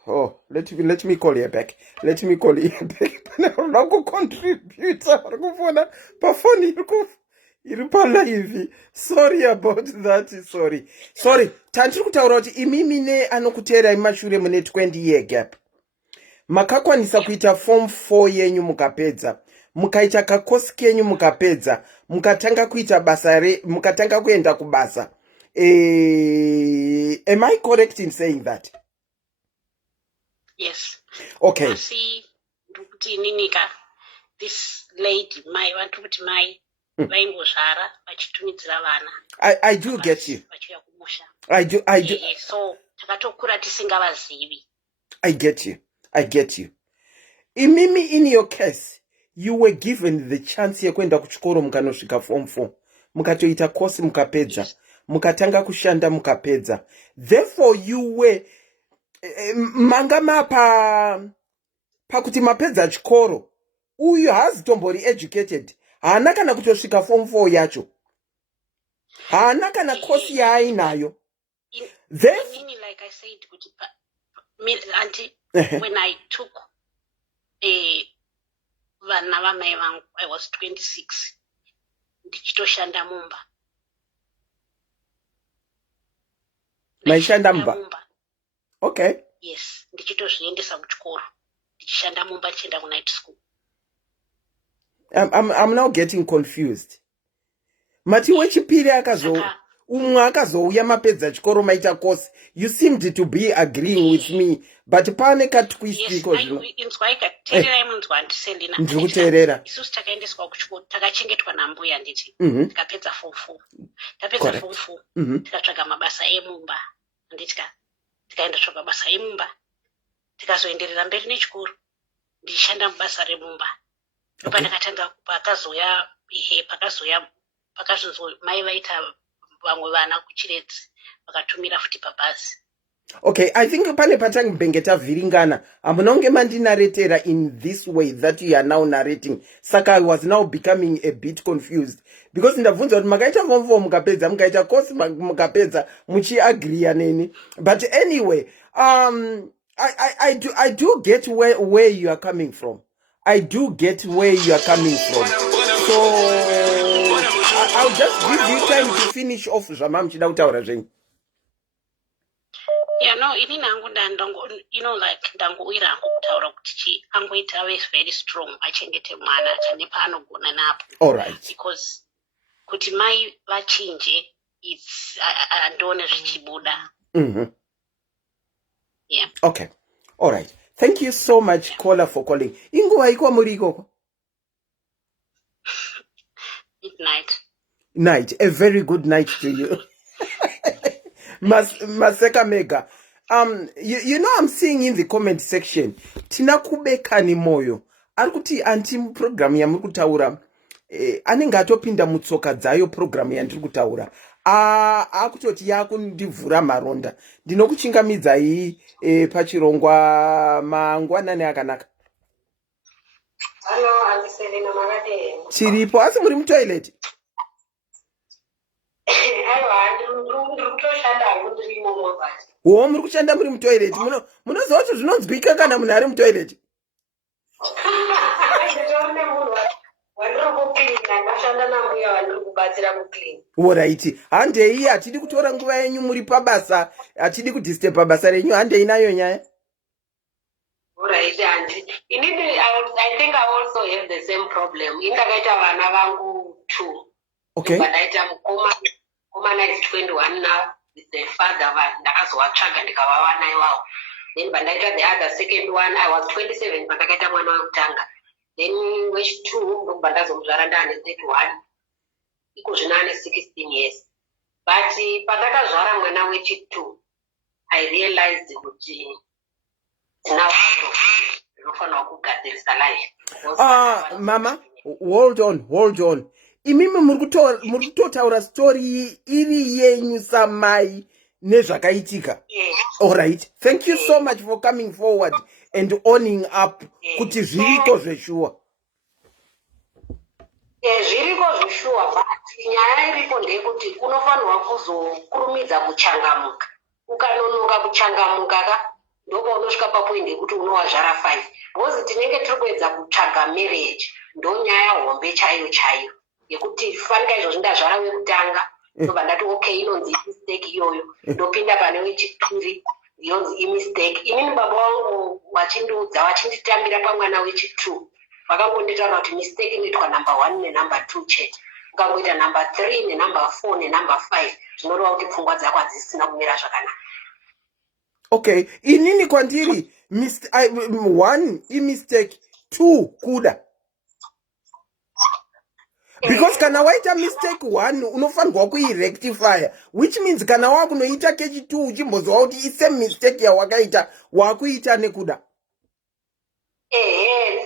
Oh, let me call her back. Let me call her back. Pane uri kucontribute. Uri kufona pafoni iri palive. Sorry about that. Sorry. Tandiri kutaura kuti imimi ne anokuteerai mashure mune 20 year gap. Makakwanisa kuita form 4 yenyu mukapedza. Mukaita kakosi kenyu mukapedza. Mukatanga kuita mukatanga kuenda kubasa. Am I correct in saying that? Yes. Okay. See, Ninika, this lady, my want to my I do get you. I do. So takatokura tisingavazivi. I get you. Imimi, in your case, you were given the chance yekuenda kuchikoro mukanosvika form 4. Mukatoita course mukapedza. Yes. Mukatanga kushanda mukapedza. Therefore you were mangama pakuti mapedza chikoro. Uyu has tombori educated. Haana kana kutosvika form 4 yacho. Haana kana course yaainayo. Then like I said, auntie, when I took I was 26. Ndichitoshanda mumba. Maishanda mumba. Okay. Yes, ndichitozviendesa kuchikoro. Ndichishanda mumba ndichienda ku night school. I'm now getting confused. Mati wechipiri umwe akazouya mapedza chikoro maita course. You seemed to be agreeing with me, but pane ka twist iko zvino. Inzwaika tererai munzwa ndisendina. Ndikuteerera. Isusu takaendeswa kuchikoro, takachengetwa nambuya nditi. Tikapedza form 4. Tapedza form 4. Tikatsvaga mabasa emumba. Nditika tikaenda tsvaga mabasa emumba. Tikazoenderera mberi nechikoro. Ndichishanda mubasa remumba. Ndopandakatanga pakazoya mai vaita vamwe vana kuchiredzi vakatumira futi pabhazi. Okay, I think pane patangi bengeta vhiringana. Amunonge mandinaretera in this way that you are now narrating. Saka I was now becoming a bit confused. Because ndabvunza kuti makaita form 4 mukapedza, mukaita course mukapedza, muchi agree neni. But anyway, I do get where you are coming from. So I'll just give you time to finish off zvamam chida kutaura zvenyu. Yeah, no, ini nangu like ndangoira hangu kutaura kuti angoita ave very strong achengete mwana chanepa anogona napo. All right. Because kuti mai vachinje it's andone zvichibuda. Yeah. Okay. All right. Thank you so much, caller, for calling. Inguva iko muri ikoko? Night. A very good night to you. Maseka Mega. You know, I'm seeing in the comment section, Tina kubekani moyo. Arikuti anti program ya murikutaura. Anenge atopinda mutsoka dzayo program ya ndirikutaura. Akutoti yakundivhura maronda. Ndinokuchingamidza iyi pachirongwa mangwanani akanaka. Hello, Auntie Selina Magade. Chiripo, asi muri mutoilet? Muri kushanda muri mutoilet. Munoziva kuti zvinonzwika kana munhu ari mutoilet? Alright. Handei hatidi kutora nguva yenyu muri pabasa, hatidi kudisturb basa renyu, handei nayo nyaya. Alright, Auntie. I think I also have the same problem. Indakaita vana vangu 2. Okay. Ndakaita mukoma is 21 now with the father ndakazovatsvaga ndikavawana iwavo. Then bandaita the other second one I was 27 pandakaita mwana wakutanga. Then wechi2 ndokubandazomuzvara ndane 31. Iko zvino ane 16 years. But pandakazvara mwana wechi2 I realized kuti now Mama, hold on. Imimi muri kutotaura story iri yenyu samai nezvakaitika. Yes. All right. Thank you so much for coming forward and owning up kuti zviriko zveshuwa. Zviriko zvishuwa, but nyaya iripo ndeyekuti unofanirwa kuzokurumidza kuchangamuka. Ukanonoka kuchangamuka ndopaunosvika papoindi yekuti unowazvara 5. Because tinenge tiri kuedza kutsvaga marriage, ndo nyaya hombe chaiyo chaiyo yekuti fanika izvozvi ndazvara wekutanga ndobva ndati okay inonzi mistake iyoyo, ndopinda pane wechipiri yonzi imistake. Inini baba vangu vachindiudza vachinditambira pamwana wechi2 vakangonditaura kuti mistake inoitwa number 1 nenumber 2 chete, ukangoita number 3 nenumber 4 nenumber 5 zvinoreva kuti pfungwa dzako hadzisina kumira zvakanaka. Okay, inini kwandiri 1 imistake, 2 kuda. Because kana waita mistake 1 unofanirwa kuirectify, which means kana wakunoita kechi2 uchimbozwa kuti ise mistake yawakaita wakuita nekuda.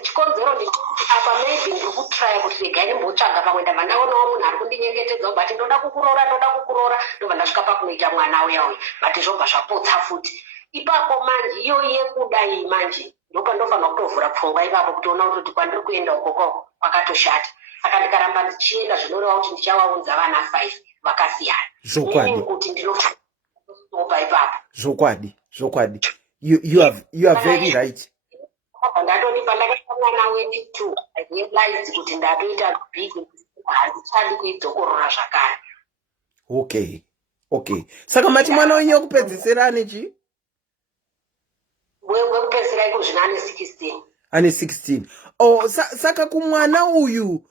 Chikonzero ndikuti apa maybe ndiri kutraya kuti regai ndimbotsvaga pamwe ndabva ndaonawo munhu ari kundinyengetedza but ndoda kukurora ndobva ndasvika pakunoita mwana uya uya but zvobva zvapotsa futi. Ipapo manje iyo yekuda iyi manje ndopandofanira kutovhura pfungwa ipapo kutoona kuti kwandiri kuenda ukoko kwakatoshata. Saka ndikaramba ndichienda zvinoreva kuti ndichavaunza vana 5 vakasiyana. Zvokwadi. Kuti ndinostopa ipapo. Zvokwadi. You are very right. Ndatoti pandakaita mwana wechi2 I realized kuti ndatoita big handichadi kuidzokorora zvakare. Okay. Saka mati mwana wenyu wekupedzisira ane chi? Wekupedzisira iko zvino ane 16. Ane 16. Oh, saka kumwana uyu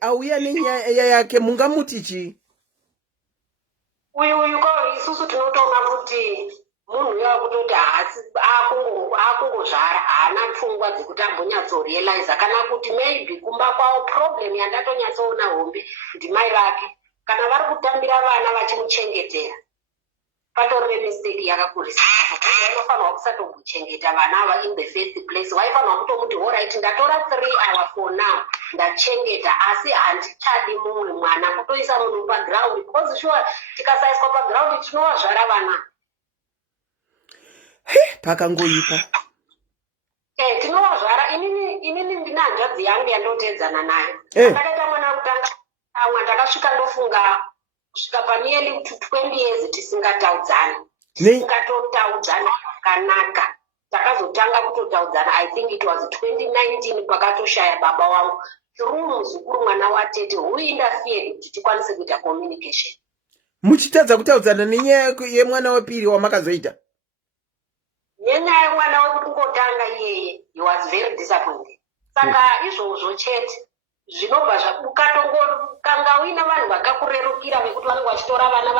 auya nenyaya yake mungamuti chi? Uyu kwa isusu tinotoona kuti munhu yakutoti akungozvara haana pfungwa dzekuti ambonyatsorealize kana kuti maybe kumba kwawo problem yandatonyatsoona hombe ndimai vake kana vari kutambira vana vachimuchengetera patori mistake yakakurisa. Vanofanirwa kusatokuchengeta vana ava in the first place. Vaifanirwa kutomuti alright ndatora 3 hours for now ndachengeta asi handichadi mumwe mwana kutoisa munhu paground because sure tikasaiswa paground tinovazvara vana. Pakangoipa. Tinovazvara. Inini ndina hanzvadzi yangu yandotedzana nayo. Ndakaita mwana wekutanga amwe ndakasvika ndofunga kusvika panearly 20 years tisingataudzani. Tisingatotaudzana zvakanaka. Takazotanga kutotaudzana I think it was 2019 pakatoshaya baba wangu. Through muzukuru mwana watete who interfered kuti tikwanise kuita communication. Muchitadza kutaudzana nenyaya yemwana wepiri wamakazoita? Nenyaya yemwana wekutanga iyeye he was very disappointed. Saka izvozvo chete zvinobva ukatongokanga uina vanhu vakakurerukira vekuti vanenge vachitora vana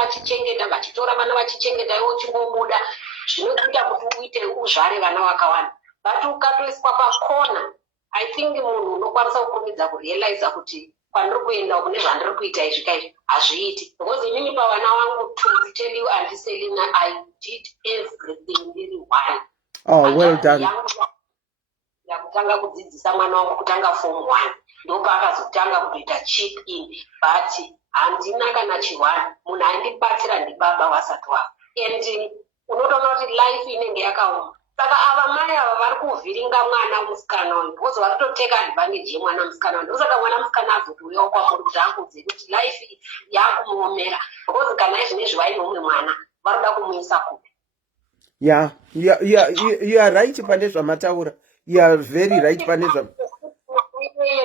vachichengeta iwo uchingobuda zvinokuita kuti uite uzvare vana vakawanda. But ukatoiswa pakona I think munhu unokwanisa kukurumidza kurealize kuti kwandiri kuenda kune zvandiri kuita izvi kaizvi hazviiti. Because inini pavana vangu to tell you and Selina I did everything ndiri one. Oh, well done. Ndakutanga kudzidzisa mwana wangu kutanga form 1 ndopa akazotanga kutoita chip in but handina kana chiwani munhu aindibatsira ndibaba vasati wavo and unotoona kuti life inenge yakaoma. Saka ava mai ava vari kuvhiringa mwana musikana uyu because vari kutoteka advantage yemwana musikana uyu. Ndosaka mwana musikana azotouyawo kwamuri kuti akudze kuti life yakumuomera because kana izvinezvi vaine umwe mwana varoda kumuisa kupi. Yeah, you are right pane zvamataura. You are very right pane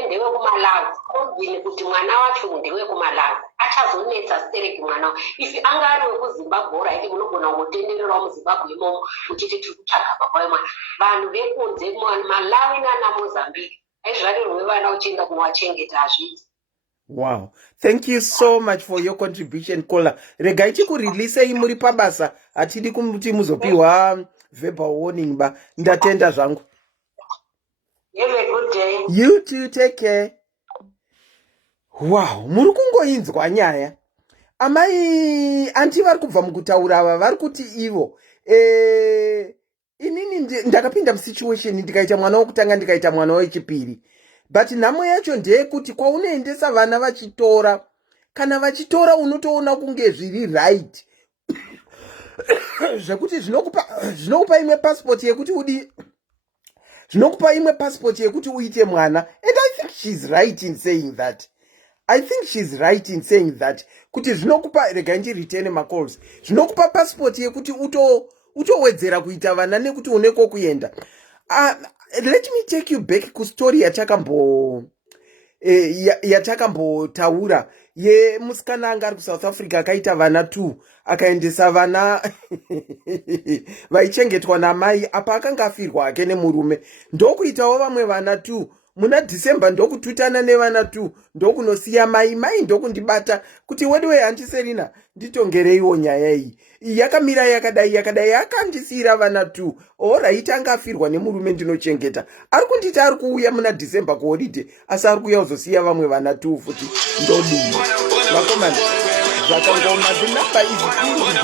ndewe kumalawi obvini kuti mwana wacho ndewe kumalawi achazonetsa stereki mwana if anga ari wekuzimbabwe right unogona kungotendererawo muzimbabwe imomo uchiti tiri kutsvaga baba wemwana. Vanhu vekunze malawi naanamozambique aizvarirwe vana uchienda kunovachengeta hazviti. Wow, thank you so much for your contribution Kola. Regai chikureleasei muri pabasa hatidi kuti muzopiwa verbal warning ba. Ndatenda zvangu. Have a good day. You too, take care. Wow, muri kungoinzwa nyaya. Amai anti vari kubva mukutaura ava vari kuti ivo inini ndakapinda musituation ndikaita mwana wokutanga ndikaita mwana wechipiri. But nhamo yacho ndeyekuti kwaunoendesa vana vachitora kana vachitora unotoona kunge zviri right zvekuti zvinokupa imwe passport yekuti uite mwana. And I think she's right in saying that. Kuti zvinokupa rega ndiritene macalls. Zvinokupa passport yekuti utowedzera kuita vana nekuti uneko kuenda. Let me take you back ku story yatakambotaura yemusikana anga ari kuSouth Africa akaita vana 2 akaendesa vana vaichengetwa namai apa akanga afirwa hake nemurume ndokuitawo vamwe vana 2 muna December ndokututana nevana 2 ndokunosiya mai ndokundibata kuti wedwe handiserina nditongereiwo nyaya iyi yakamira yakadai akandisira vana 2 alright anga afirwa nemurume ndinochengeta ari kunditi ari kuuya muna December kuholiday asi ari kuuya kuzosiya vamwe vana 2 futi ndodini vakomana zvakangoma dzinamba izvi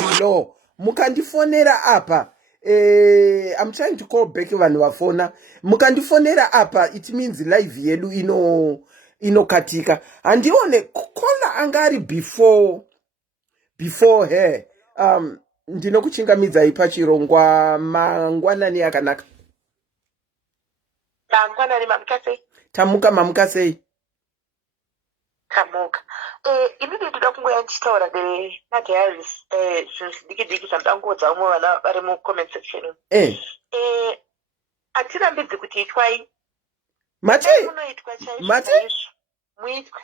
below mukandifonera apa I'm trying to call back vanhu vafona mukandifonera apa it means live yedu inokatika handione kola angari before her ndinokuchingamidzai pachirongwa mangwanani akanaka mangwanani mamukasei tamuka mamuka sei tamuka inini ndoda kungoya ndichitaura naDiaries zvinhu zvidiki zvandangoudza umwe vana vari mucomment section hatirambidzi kuti itwai munoitwa chaizvo muitwe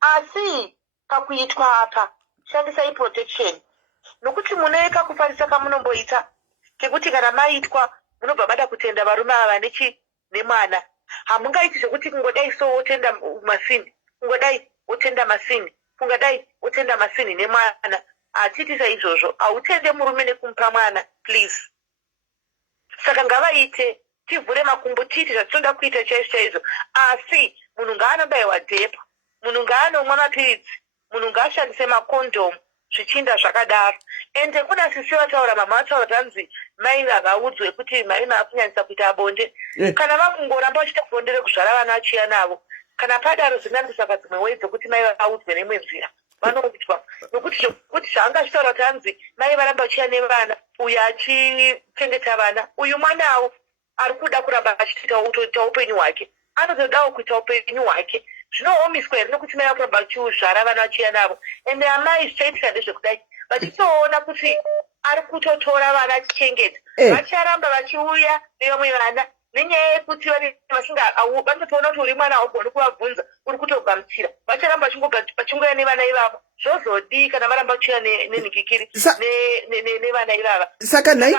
asi pakuitwa apa shandisai protection nokuti munoeka kufarisa kamunomboita kekuti kana maitwa munobva mada kutenda varume ava nemwana hamungaiti zvokuti kungodai so wotenda masini kungodai wotenda masini kungadai wotenda masini nemwana hatiti saizvozvo hautende murume nekumupa mwana please saka ngavaite tivhure makumbo titi zvatinoda kuita chaizvo asi munhu ngaanobayiwa dhepa munhu ngaanomwa mapiritsi munhu ngaashandise makondomu zvichinda zvakadaro ende kuna sisi vataura mama vataura tanzi mai havaudzwe kuti mai maakunyanyisa kuita bonde kana vakungoramba vachita bonde rekuzvara vana vachiya navo kana padaro zvinandisaka dzimwe wei dzokuti mai vaudzwe nemwe nzira vanoudzwa nokuti zvaanga zvitaura tanzi mai varamba vachiya nevana uyu achichengeta vana uyu mwanawo ari kuda kuramba achitoita upenyu hwake anozodawo kuita upenyu hwake zvinohomiswa here nokuti mai vakuramba vachizvara vana vachiya navo ende amai zvichaitika ndezvekudai vachitoona kuti ari kutotora vana achichengeta vacharamba vachiuya nevamwe vana nenyaya yekuti vanotoona kuti uri mwana haugoni kuvabvunza uri kutogamuchira vacharamba vachingoya nevana ivavo zvozodii kana varamba vachiuya nenhikikiri nevana ivava saka ava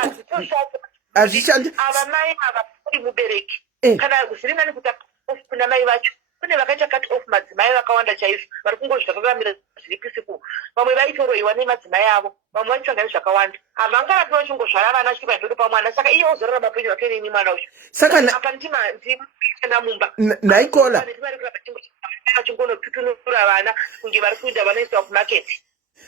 mai ava uri mubereki kana zviri nani kuta off kuna mai vacho kune vakaita cut off madzimai vakawanda chaizvo vari kungozvakakamira zviri pisiku vamwe vaitoroiwa nemadzimai avo vamwe vaitsvanga nezvakawanda havangarapi vachingozvara vana chiva ndodo pamwana saka iye ozorora mapenyu wake neni mwana ucho saka apa ndimana mumba naikola vachingonotutunura vana kunge vari kuita vanoiswa kumaketi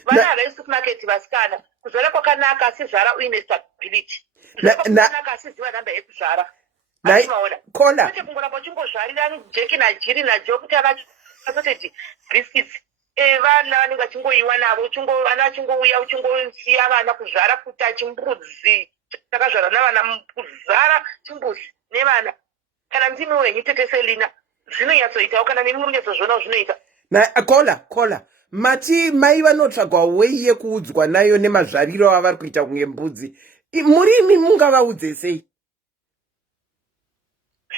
vana havaiswi kumaketi vasikana kuzvara kwakanaka asi zvara uine stability zvakanaka asi ziva namba yekuzvara kola kuti kungoramba uchingozvarira jeki najiri najo kuti avasotedi biscuits vana vanenge vachingoiwa navo vana vachingouya uchingosiya vana kuzvara kuta chimbudzi takazvara navana kuzara chimbuzi nevana kana ndimi wenyu teteselina zvinonyatsoitawo kana nemi muri kunyatsozoona zvinoita kola mati mai vanotsvagwa wei yekuudzwa nayo nemazvariro avari kuita kunge mbudzi murimi mungavaudze sei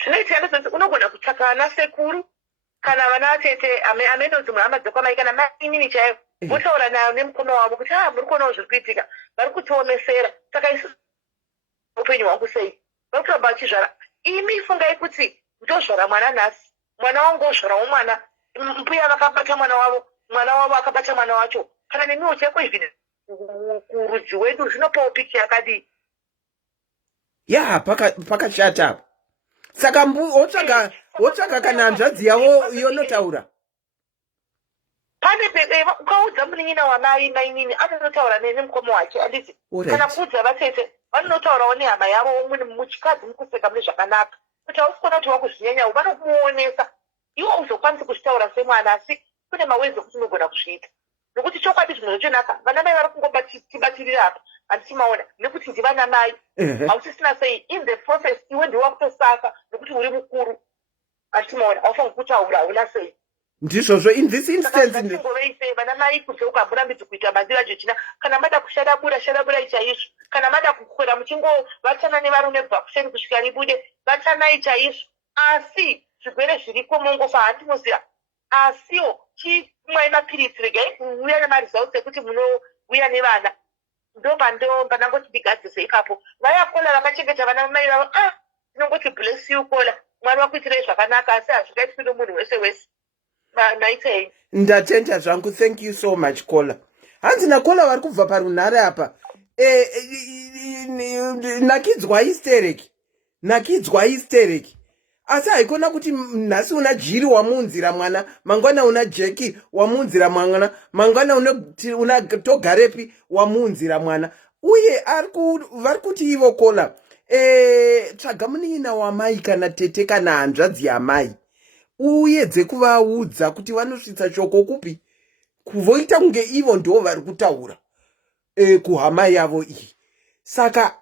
zvinoitika ndezvekuti unogona kutsvaka ana sekuru kana vana vatete amenonzi hama dzekwamai kana mai inini chaivo votaura nayo nemukoma wavo kuti muri kuonawo zviri kuitika vari kutiomesera saka isi upenyu hwangu sei vari kuramba vachizvara imi fungai kuti ndozvara mwana nhasi mwana wangu ozvarawo mwana mbuya vakabata mwana wavo akabata mwana wacho kana nemiwo chaiko izvi kurudzi wedu zvinopawo picha yakadii pakashata apa saka wotsvaga kana hanzvadzi yavo yonotaura pane ukaudza munin'ina wamai mainini anonotaura nemukoma wake anditi kana kuudza vatete vanonotaurawo nehama yavo muchikadzi mukuseka mune zvakanaka kuti hausi kuona kuti wakuzvinyanyawo vanokumuonesa iwo uzokwanisi kuzvitaura semwana asi kune mawezi okuti unogona kuzviita nokuti chokwadi zvinhu zvachonaka vana mai vari kungotibatirira apa handitimaona nekuti ndivana mai hausisina sei in the process iwe ndiwe wakutosafa nokuti uri mukuru atimaona aufanira kutaura una sei ndizvozvo in this instance ngatingoveise vana mai kunze ukamurambidzi kuita mandiro acho china kana mada kushadabura chaizvo kana mada kukwera muchingovatana nevarume kubva kusheni kusvika ribude vatanai chaizvo asi zvirwere zviriko mongofa handinoziva asiwo chimwai mapiritsi regai kuuya nemaresults ekuti munouya nevana ndopanangoti ndigadzise ipapo vayakola vakachengeta vana mai vavo ndinongoti bless you kola mwari wakuitirei zvakanaka asi hazvingaitwi nomunhu wese wese maitei ndatenda zvangu. Thank you so much kola. Hanzi nakola vari kubva parunhare apa nakidzwa hysteriki asi haikona kuti nhasi una jiri wamunzira mwana mangwana una jeki wamunzira mwana mangwana una togarepi wamunzira mwana uye vari kuti ivo kola tsvaga munin'ina wamai kana tete kana hanzvadzi yamai uyedze kuvaudza kuti vanosvitsa shoko kupi kuvoita kunge ivo ndo vari kutaura kuhama yavo iyi saka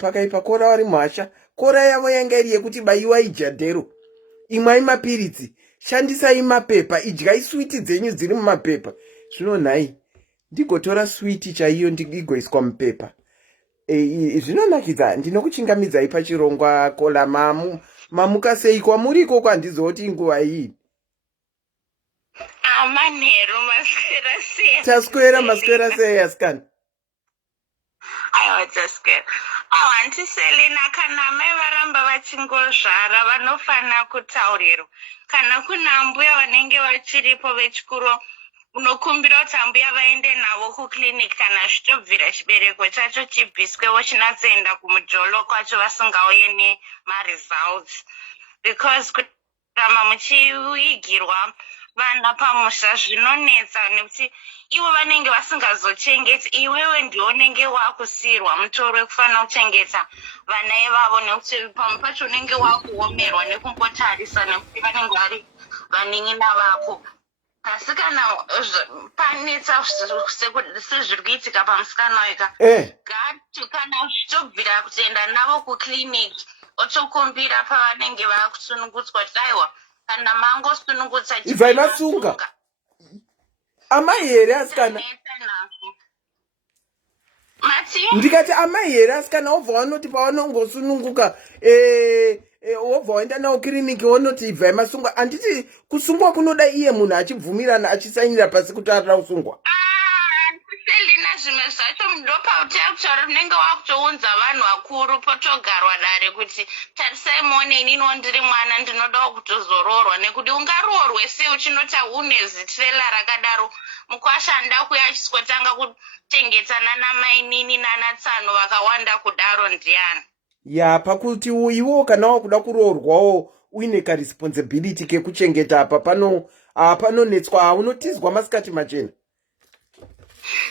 pakaipa kora vari mhasha kora yavo yanga iri yekuti bayiwai jadhero imwai mapiritsi shandisai mapepa idyai switi dzenyu dziri mumapepa zvino nhai ndigotora switi chaiyo ndigoiswa mupepa zvinonakidza. Ndinokuchingamidzai pachirongwa kola mamuka sei kwamuri ikoko handizoti nguva iyi manheru maswera sei taswera sei asikana aiwa taswera handiselina kana mai varamba vachingozvara vanofana kutaurirwa kana kuna mbuya vanenge vachiripo vechikuru unokumbira kuti ambuya vaende navo kuclinic kana zvitobvira chibereko chacho chibviswewo chinatsoenda kumujolo kwacho vasingauye nemaresults because kuramba muchiigirwa vana pamusha zvinonetsa nekuti ivo vanenge vasingazochengeti iwewe ndiwo unenge wakusiyirwa mutoro wekufanira kuchengeta vana ivavo nekuti pamwe pacho unenge wakuomerwa nekungotarisa nekuti vanenge vari vanin'ina vako asi kana panetsa sezviri kuitika pamusikana weka gati kana zvitobvira kutoenda navo kucliniki otokumbira pavanenge vakusunungutswa kuti aiwa kana mangosunungutsa ibvai masunga amai here asikana ndikati amai here asikana wobva wanoti pavanongosununguka wobva waenda nawo kiriniki wonoti ibvai masungwa handiti kusungwa kunoda iye munhu achibvumirana achisainira pasi kuti arida kusungwa selina zvimwe zvacho ndopautea kutaura unenge wakutounza vanhu vakuru potogarwa dare kuti tarisai muone ininiwo ndiri mwana ndinodawo kutozoroorwa nekuti ungaroorwe sei uchinoti une zitirela rakadaro mukwashanda kuya achiswotanga kuchengetana namainini nanatsano vakawanda kudaro ndiani pakuti iwo kana wakuda kuroorwawo uine karesponsibility kekuchengeta apa panonetswa unotizwa masikati machena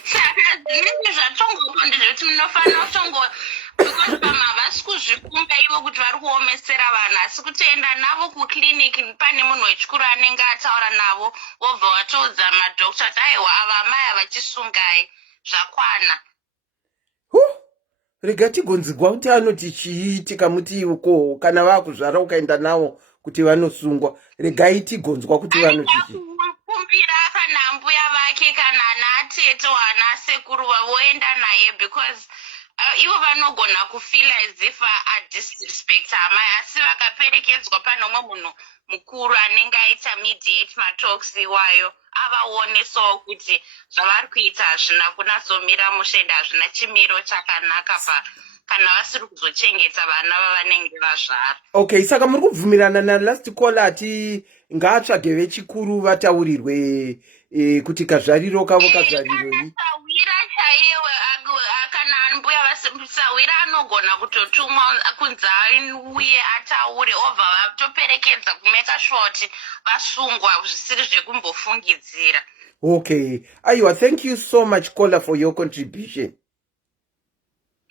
saka zvinenge zvatongopo ndezvekuti munofanira kutongo because pamwe havasi kuzvifunga ivo kuti vari kuomesera vanhu asi kutoenda navo kucliniki pane munhu wechikuru anenge ataura navo wobva watoudza madhokta kuti aiwa ava amai havachisungai zvakwana rega tigonzigwa kuti anoti chiitika muti uko kana vakuzvara ukaenda navo kuti vanosungwa regai tigonzwa kuti kumbira kana mbuya vake kana naatete wana sekuru voenda naye because ivo vanogona kufila as if adisrespect amai asi vakaperekedzwa pane umwe munhu mukuru anenge aita mediate matalks iwayo avaonesawo kuti zvavari kuita hazvina kunasomira mushende hazvina chimiro chakanaka kana vasiri kuzochengeta vana vavanenge vazvara. Okay, saka muri kubvumirana nalast call ati ngaatsvage vechikuru vataurirwe kuti kazvariro kavo kazvariroi sawira chaiwe kana mbuya vasawira anogona kutotumwa kunzi auye ataure obva vatoperekedza kumeka sure kuti vasungwa zvisiri zvekumbofungidzira. Okay, aiwa, thank you so much caller for your contribution.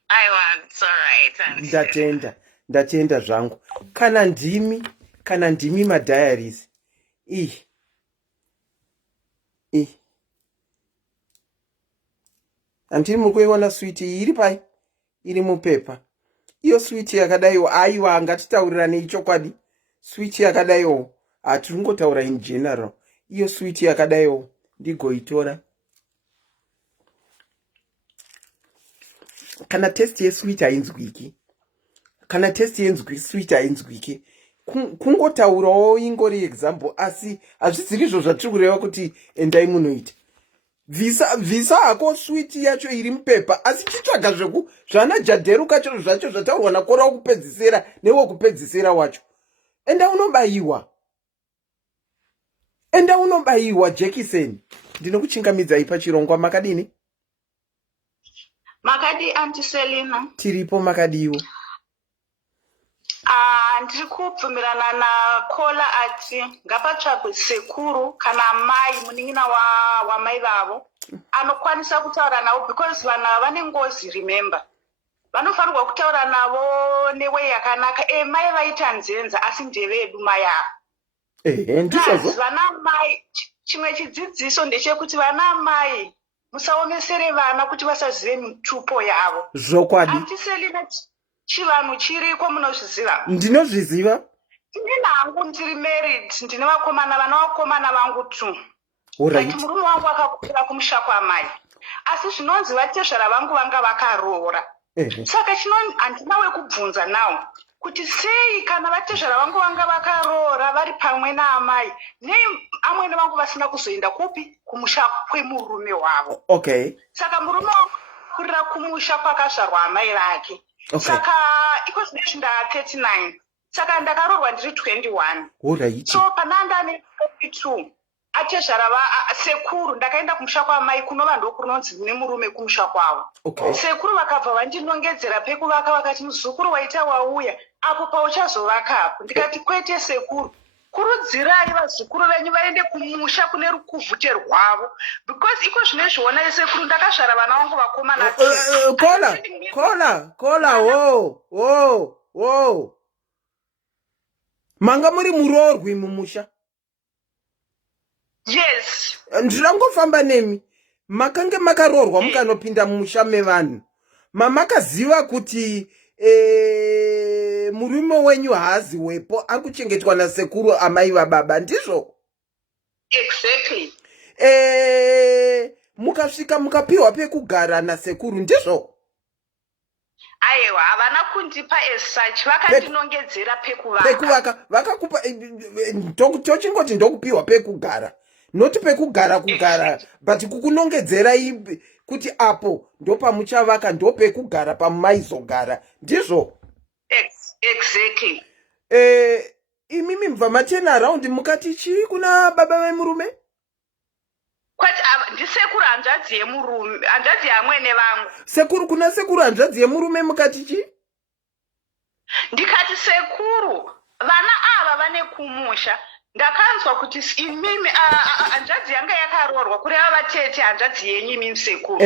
Aiwa, it's all right. Ndatenda zvangu. Kana ndimi madiaries. Andiri mukuiona switi iri pai? Iri mupepa. Iyo switi yakadaiwo aiwa ngatitaurirane ichokwadi. switi yakadaiwo hatingotaura in general. Iyo switi yakadaiwo ndigoitora. Kana testi yeswiti hainzwiki, kana testi yeswiti hainzwiki, kungotaurawo ingori example, asi hazvidziri izvo zvatiri kureva kuti endai munoita. Visa hako switi yacho iri mupepa, asi chitsvaga zvana jadheru kacho zvacho zvataurwa nakora wokupedzisira newokupedzisira wacho. Enda unobayiwa jekiseni. Ndinokuchingamidzai pachirongwa. Makadini? Makadi Auntie Selina. Tiripo makadiwo. Ndiri kubvumirana nakola ati ngapatsvagwe sekuru kana mai munin'ina wamai vavo anokwanisa kutaura navo, because vana vane ngozi. Remember, vanofanirwa kutaura navo newei yakanaka. Mai vaita nzenza asi ndevedu mai avo. Vana mai, chimwe chidzidziso ndechekuti vana mai musaomesere vana kuti vasazive mitupo yavo. Zvokwadi. Auntie Selina, chivanhu chiriko munozviziva? Ndinozviziva. Ine nangu ndiri married, ndine vakomana, vana vakomana vangu 2. Alright. Murume wangu akakukira kumusha kwamai, asi zvinonzi vatezvara vangu vanga vakaroora. Saka handina wekubvunza nawo kuti sei kana vatezvara vangu vanga vakaroora vari pamwe naamai, nei amwene vangu vasina kuzoenda kupi? Kumusha kwemurume wavo. Okay. Saka murume wangu kurira kumusha kwakazvarwa amai vake. Okay. Saka iko zvinezvi ndaa 39. Saka ndakaroorwa ndiri 21. Alright. So pana ndane 42 atezvara sekuru ndakaenda kumusha kwamai, kunova ndokunonzi nemurume kumusha kwavo. Okay. Sekuru vakabva vandinongedzera pekuvaka, vakati muzukuru waita wauya apo pauchazovakapo. Ndikati kwete sekuru, kurudzirai vazukuru venyu vaende kumusha kune rukuvhute rwavo, because iko zvinezviona sekuru ndakazvara vana vangu vakomana. Kola, wo. Manga muri muroorwi mumusha? Yes. Ndirangofamba nemi. Makange makaroorwa mukanopinda mumusha mevanhu. Mamakaziva kuti murume wenyu haaziwepo, ari kuchengetwa nasekuru amai vababa, ndizvo? Exactly. Mukasvika mukapiwa pekugara nasekuru, ndizvo? Aiwa, havana kundipa as such, vakandinongedzera pekuvaka. Pekuvaka, vakakupa, tochingoti ndokupiwa pekugara. Noti pekugara kugara, but kukunongedzera kuti apo ndopamuchavaka, ndopekugara pamaizogara, ndizvo? Exactly. Imimi mva machena around mukati chii kuna baba vemurume? Kwati ndisekuru hanzvadzi yemurume, hanzvadzi yamwene vangu. Sekuru, kuna sekuru hanzvadzi yemurume mukati chii? Ndikati sekuru, vana ava vane kumusha. Ndakanzwa kuti imimi hanzvadzi yanga yakaroorwa kureva vatete hanzvadzi yenyu imimi sekuru.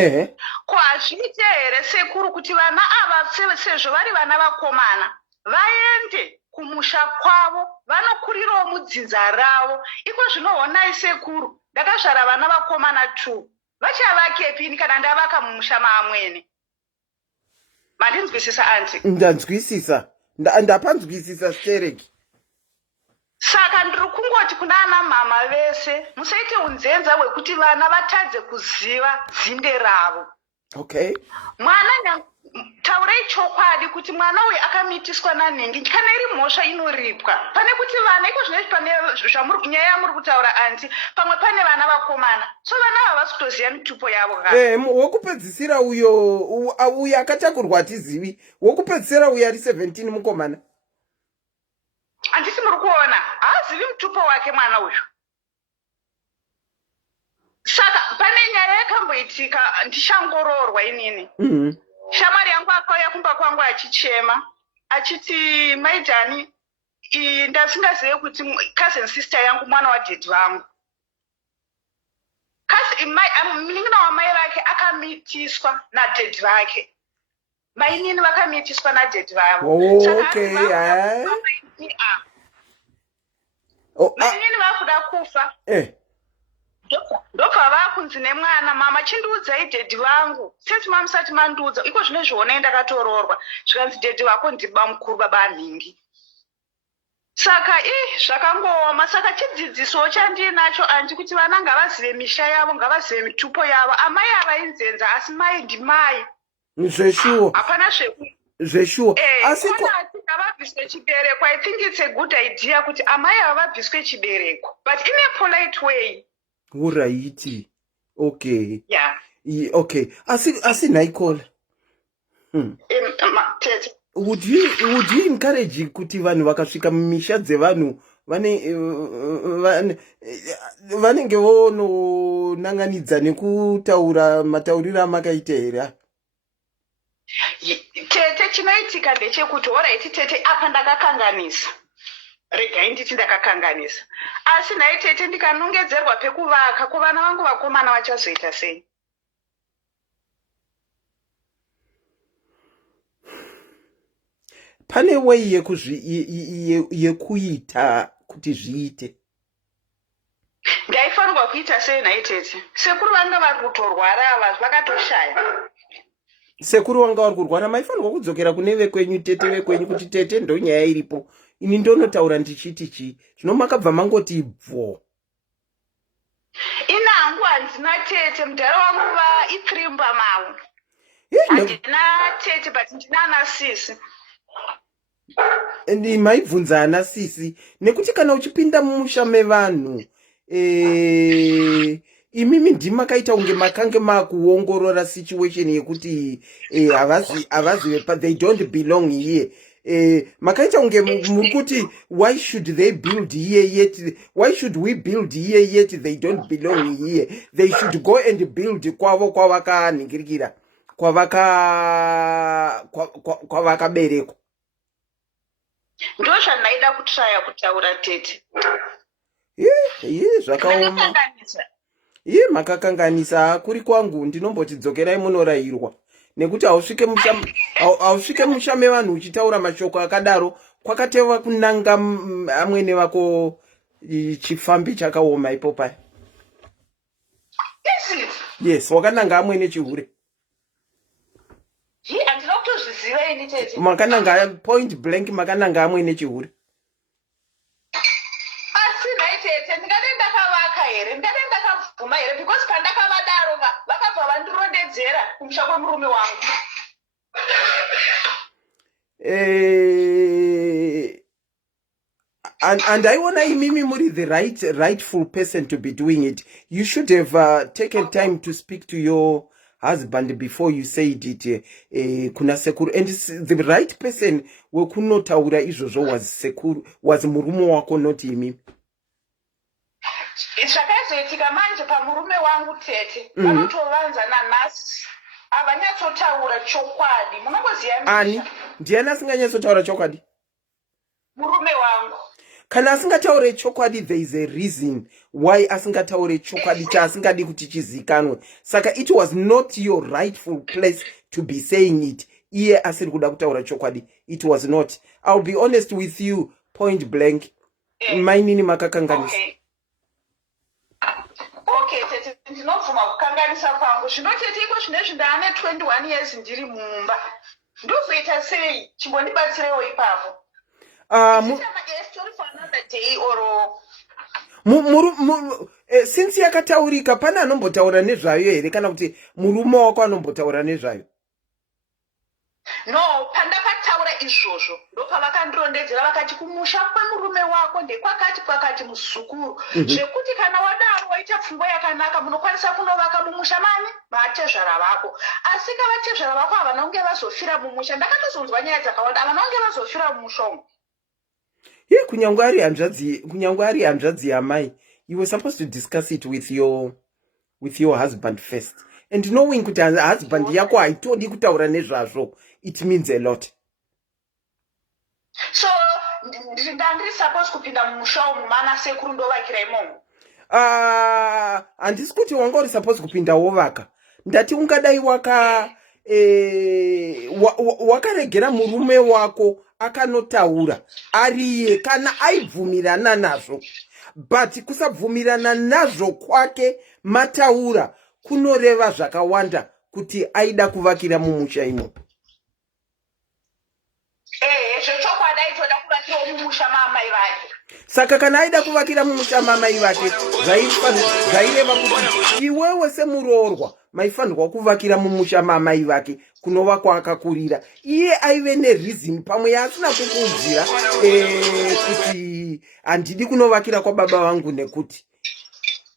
Ko hazviite here sekuru kuti vana ava sezvo vari vana vakomana vaende kumusha kwavo, vanokurirawo mudzinza ravo. Iko zvinoonai sekuru, ndakazvara vana vakomana 2. Vachavakepi kana ndavaka mumusha maamwene? Mandinzwisisa anti? Ndanzwisisa. Ndapanzwisisa stereki. Saka ndiri kungoti kuna ana mama vese, musaite unzenza hwekuti vana vatadze kuziva dzinde ravo. Okay. Mwana taurei chokwadi kuti mwana uyu akamitiswa nanhingi, kana iri mhosva inoripwa. Pane kuti vana, iko zvinezvi pane nyaya yamuri kutaura anti, pamwe pane vana vakomana. So vana ava vasi kutoziva mitupo yavo. Wokupedzisira uyo akatakurwa hatizivi. Wokupedzisira uyo ari 17 mukomana. Handisi muri kuona, haazivi mutupo wake mwana uyu. Saka pane nyaya yakamboitika, ndichangoroorwa inini. Shamwari yangu akauya kumba kwangu achichema, achiti maidhani, ndasingazive kuti cousin sister yangu mwana wadhedhi vangu. Munin'ina wamai vake akamitiswa nadhedhi vake. Mainini vakamitiswa nadhedhi vavo. Okay, mainini vakuda kufa. Ndobva vakunzi nemwana, mama chindiudzai dhedhi vangu. Since mamusati mandiudza, iko zvinezviona ndakatoroorwa. Zvikanzi dhedhi vako ndiba mukuru baba anhingi. saka zvakangooma. Saka chidzidziso chandinacho andi kuti vana ngavazive misha yavo, ngavazive mitupo yavo. Amai havainzenza asi mai ndimai. Zveshuwo. Hapana zveshuwo. Asi ngavabviswe chibereko. I think it's a good idea kuti amai havabviswe chibereko, but in a polite way. Uraiti. Okay. Yeah. Okay. Asi naikola. Tete. Would you encourage kuti vanhu vakasvika mumisha dzevanhu vanenge vononanganidza nekutaura matauriro amakaita here? Tete, chinoitika ndechekuti oraiti tete, apa ndakakanganisa. Regai nditi ndakakanganisa. Asi nhai tete, ndikanongedzerwa pekuvaka kuvana vangu vakomana vachazoita sei? Pane way yekuita kuti zviite. Ndaifanirwa kuita sei nhai tete? Sekuru vanga vari kutorwara ava vakatoshaya. Sekuru vanga vari kurwara, maifanirwa kudzokera kune vekwenyu, tete vekwenyu, kuti tete ndonyaya iripo. Ini ndonotaura ndichiti chi. Zvino makabva mangoti bvo. Ina hangu handina tete, mudhara wangu vaitrimba mawu. Handina tete, but ndina anasisi. Maibvunza anasisi nekuti kana uchipinda mumusha mevanhu imimi ndimakaita unge makange makuongorora situation yekuti havazive they don't belong here. Makaita unge mukuti why should they build here yet, why should we build here yet they don't belong here? They should go and build kwavo kwavakaningirikira, kwavakaberekwa. Ndo zvanaida kutraya kutaura tete. Zvakaoma. Makakanganisa. Kuri kwangu ndinombotidzokerai munorayirwa. Nekuti hausvike musha mevanhu uchitaura mashoko akadaro, kwakateva kunanga amwene vako chifambi chakaoma ipopai. Yes, wakananga amwene chihure. Makananga point blank, makananga amwene chihure. Asi naitete ndikade ndakavaka here, ndikade ndakavhuma here, because pandakavadaro vakabva vandirondedzera kumusha kwemurume wangu. And I wanna imimi muri the rightful person to be doing it. You should have taken time to speak to your husband before you said it. Kuna sekuru, and the right person wekunotaura izvozvo was murume wako, not imimi. Zvakaizoitika manje pamurume wangu tete, vanotovanzana nhasi, havanyatsotaura chokwadi. Munongoziva ani ndiani asinganyatsotaura chokwadi? Murume wangu. Kana asingataure chokwadi, there is a reason why asingataure chokwadi chaasingadi kuti chizikanwe. Saka it was not your rightful place to be saying it. Iye asiri kuda kutaura chokwadi. It was not. I'll be honest with you, point blank. Mainini makakanganisa. Okay, tete, ndinobvuma kukanganisa kwangu. Zvino tete iko zvinezvi ndaane 21 years ndiri mumba. Ndozoita sei? Chimbondibatsirewo ipapo. Since yakataurika, pana anombotaura nezvayo here, kana kuti murume wako anombotaura nezvayo? No, pandakataura izvozvo ndopavakandirondedzera vakati kumusha kwemurume wako ndekwakati muzukuru, zvekuti kana wadaro waita pfungwa yakanaka munokwanisa kunovaka mumusha mani vatezvara vako. Asi kavatezvara vako havanonge vazofira mumusha. Ndakatozonzwa nyaya dzakawanda, havanonge vazofira mumusha umu. Kunyangwe ari hanzvadzi yamai, you were supposed to discuss it with your husband first. And knowing kuti husband yako haitodi kutaura nezvazvo, it means a lot. So ndandiri supposed kupinda mumusha umu mana sekuru ndovakira imomo? Handisi kuti wanga uri supposed kupinda wovaka. Ndati ungadai wakaregera murume wako akanotaura ariye kana aibvumirana nazvo. But kusabvumirana nazvo kwake mataura kunoreva zvakawanda kuti aida kuvakira mumusha imo. Zvechokwadi aitoda kuvakira mumusha mamai vake. Saka kana aida kuvakira mumusha mamai vake zvaireva kuti iwewe semuroorwa maifanirwa kuvakira mumusha mamai vake kunova kwaakakurira. Iye aive nereason pamwe yaasina kukuudzira kuti handidi kunovakira kwa baba vangu nekuti.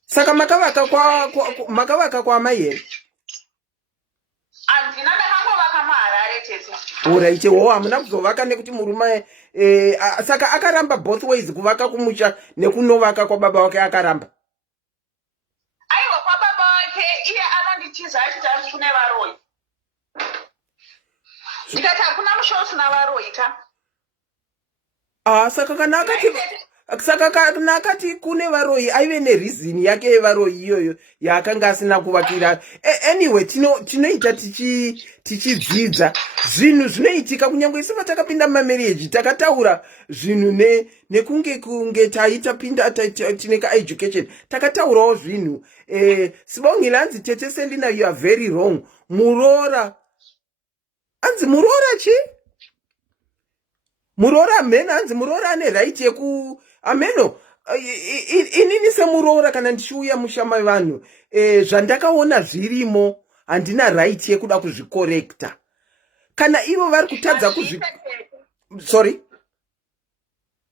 Saka makavaka kwa amai here? Handina, ndakangovaka muHarare chete. Alright, hamuna kuzovaka nekuti murume saka akaramba both ways, kuvaka kumusha nekunovaka kwa baba wake akaramba. Aiwa, kwa baba wake iye anonditiza achiti ari kune varoi. Ndikati hakuna musha usina varoi ta. Saka kana akati kune varoi aive nereason yake yevaroi iyoyo yaakanga asina kuvakira. Anyway, tinoita tichidzidza zvinhu zvinoitika kunyange isi patakapinda mumamarriage takataura zvinhu nekunge taita pinda tine kaeducation takataurawo zvinhu. Sibling lanzi tete Selina, you are very wrong. Muroora anzi muroora chi? Muroora ameno anzi muroora ane right yeku ameno. Inini semuroora kana ndichiuya mushama vanhu zvandakaona zvirimo handina right yekuda kuzvikorekta. Kana ivo vari kutadza sorry,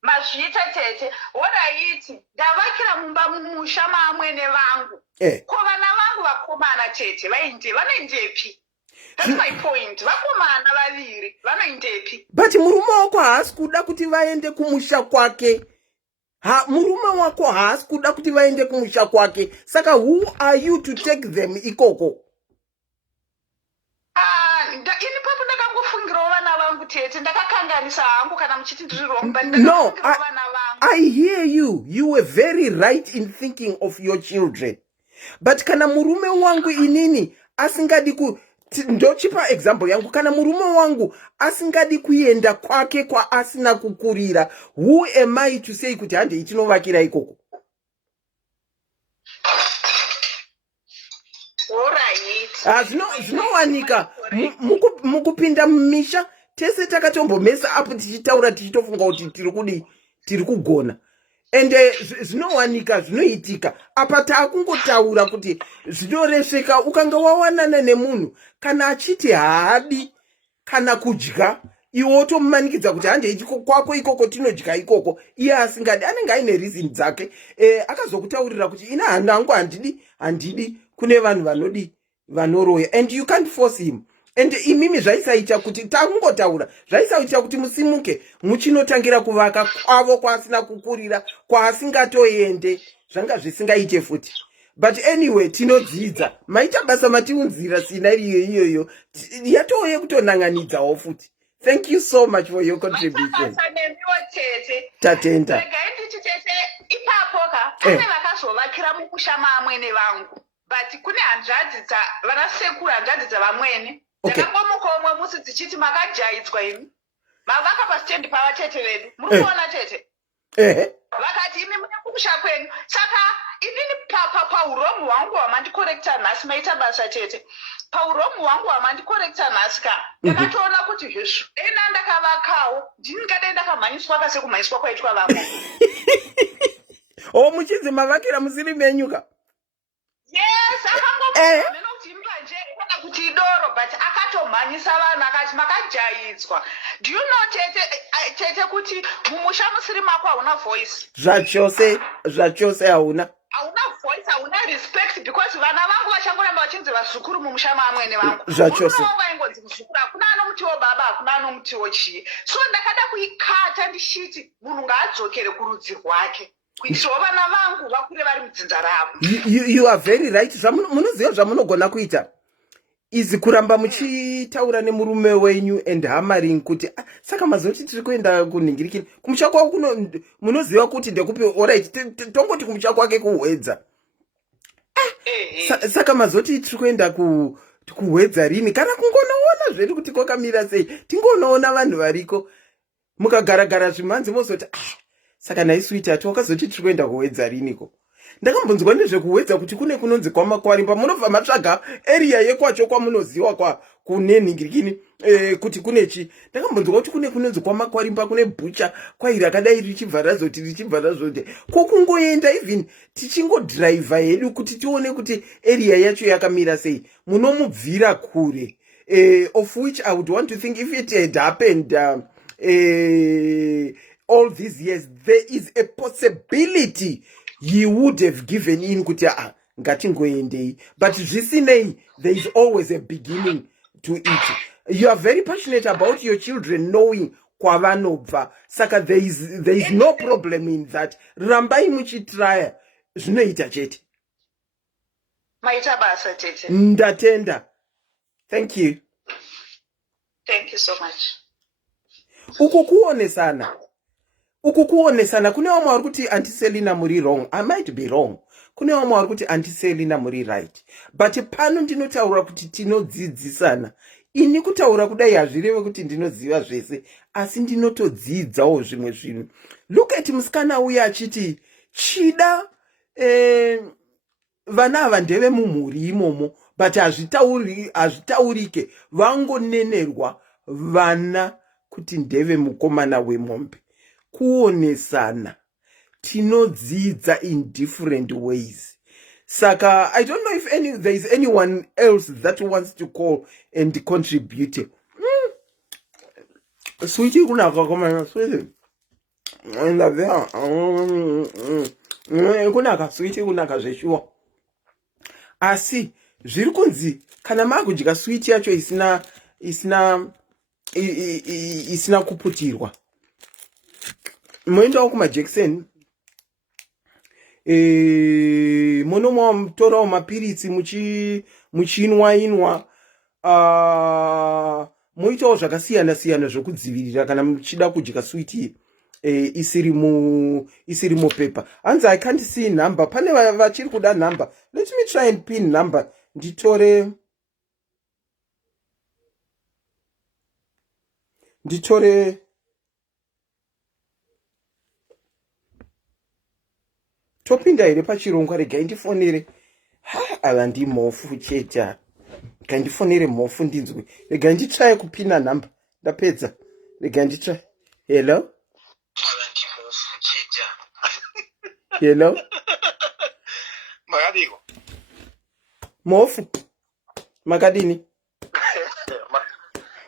mazviita tete. Wadaiti ndavakira mumba mumusha maamwene vangu. Ko vana vangu vakomana tete vanoendepi? That's my point. Vakomana vaviri vanoendepi? But murume wako haasi kuda kuti vaende kumusha kwake. Murume wako haasi kuda kuti vaende kumusha kwake. Saka who are you to take them ikoko? Ini papo ndakangofungirawo vana vangu tete. Ndakakanganisa hangu kana muchiti ndiri wrong, but no, I hear you. You were very right in thinking of your children. But kana murume wangu inini asingadi ndochipa example yangu, kana murume wangu asingadi kuenda kwake kwa asina kukurira, who am I to say kuti hande itinovakira ikoko? Zvinowanika mukupinda mumisha tese takatombomesa apo tichitaura tichitofunga kuti tiri kugona. Ende zvinowanika zvinoitika apa taakungotaura kuti zvinoresveka ukanga wawanana nemunhu kana achiti haadi kana kudya iwe wotomumanikidza kuti hande kwako ikoko tinodya ikoko, iye asingadi anenge aine reason dzake. Akazokutaurira kuti ina hanangu handidi kune vanhu vanoroya, and you can't force him. And imimi zvaisaita kuti takungotaura zvaisaita kuti musimuke muchinotangira kuvaka kwavo kwasina kukurira kwaasingatoende zvanga zvisingaite futi. But anyway, tinodzidza maita basa matiunzira scenario iyoyo yatouye kutonanganidzawo futi. Thank you so much for your contribution. Tatenda. Ipapoka ane vakazovakira mumusha maamwene vangu, but kune hanzvadzi vanasekuru hanzvadzi dzavamwene. Ndakangomuka umwe musi dzichiti makajaidzwa imi mavaka pasitendi pavatete vedu muri kuona tete. Vakati imi mune kumusha kwenu. Saka inini pauromu hwangu hwamandikorekta nhasi maita basa tete. Pauromu hwangu hwamandikorekta nhasi ka ndakatoona kuti hezvo ena ndakavakawo ndingadai ndakamhanyiswa kasekumhanyiswa kwaitwa vamwe. Muchinzi mavakira musiri menyuka? Yes, akangomena kuti mbanje kana kuti idoro, but akatomhanyisa vanhu akati makajaidzwa. Do you know tete kuti mumusha musiri mako hauna voice? Zvachose hauna voice, hauna respect, because vana vangu vachangoramba vachinzi vazukuru mumusha maamwene vangu. Zvachose vaingonzi muzukuru, hakuna anomutiwo baba, hakuna anomutiwo chii. So ndakada kuikata ndichiti munhu ngaadzokere kurudzi rwake kuitirawo vana vangu vakure vari mudzinza ravo. You are very right. Munoziva zvamunogona kuita izi kuramba muchitaura nemurume wenyu and hammering kuti saka mazoti tiri kuenda kunhingirikira kumusha kwako kuno munoziva kuti ndekupi alright tongoti kumusha kwake kuhwedza. Saka mazoti tiri kuenda kuhwedza rini kana kungonoona zvedu kuti kwakamira sei, tingonoona vanhu variko mukagaragara zvimhanzi mozoti saka naiswiti ati wakazoti tiri kuenda kuhwedza riniko. Ndakambonzwa nezvekuhwedza kuti kune kunonzi kwamakwarimba munobva matsvaga area yekwacho kwamunoziwa kune ningirikini kuti kune chi ndakambonzwa kuti kune kunonzi kwamakwarimba kune bhucha kwairi akadai richibva razoti kokungoenda even tichingodhiraivha hedu kuti tione kuti area yacho yakamira sei munomubvira kure of which I would want to think if it had happened all these years there is a possibility he would have given in kuti ngatingoendei, but zvisinei there is always a beginning to it. You are very passionate about your children knowing kwavanobva, saka there is no problem in that. Rambai muchitraya zvinoita chete. Maita basa tete. Ndatenda. Thank you. Thank you so much. Ukukuonesana kune vamwe vari kuti Auntie Selina muri wrong. I might be wrong. Kune vamwe vari kuti Auntie Selina muri right. But pano ndinotaura kuti tinodzidzisana. Ini kutaura kudai hazvireve kuti ndinoziva zvese, asi ndinotodzidzawo zvimwe zvinhu. Look at musikana uya achiti chida vana ava ndeve mumhuri imomo, but hazvitaurike vangonenerwa vana kuti ndeve mukomana wemombe. Kuonesana tinodzidza in different ways. Saka I don't know if there is anyone else that wants to call and contribute. Sweetie kunaka kama sweetie. Enda there. Kunaka sweetie kunaka zveshuwa. Asi zviri kunzi kana makudya sweetie yacho isina kuputirwa. Moendawo kumajekiseni. Monomwa mutorawo mapiritsi muchinwa moitawo zvakasiyana siyana zvokudzivirira kana muchida kudya sweet isiri mupepa. Hanzi I can't see number. Pane vachiri kuda number. Let me try and pin number. Nditore topinda here pachirongwa, regai ndifonere. Ava ndimofu cheta. Regai ndifonere mofu ndinzwe. Regai nditry kupina number. Ndapedza. Regai nditry. Hello? Hello? Makadiko. Mofu. Makadini.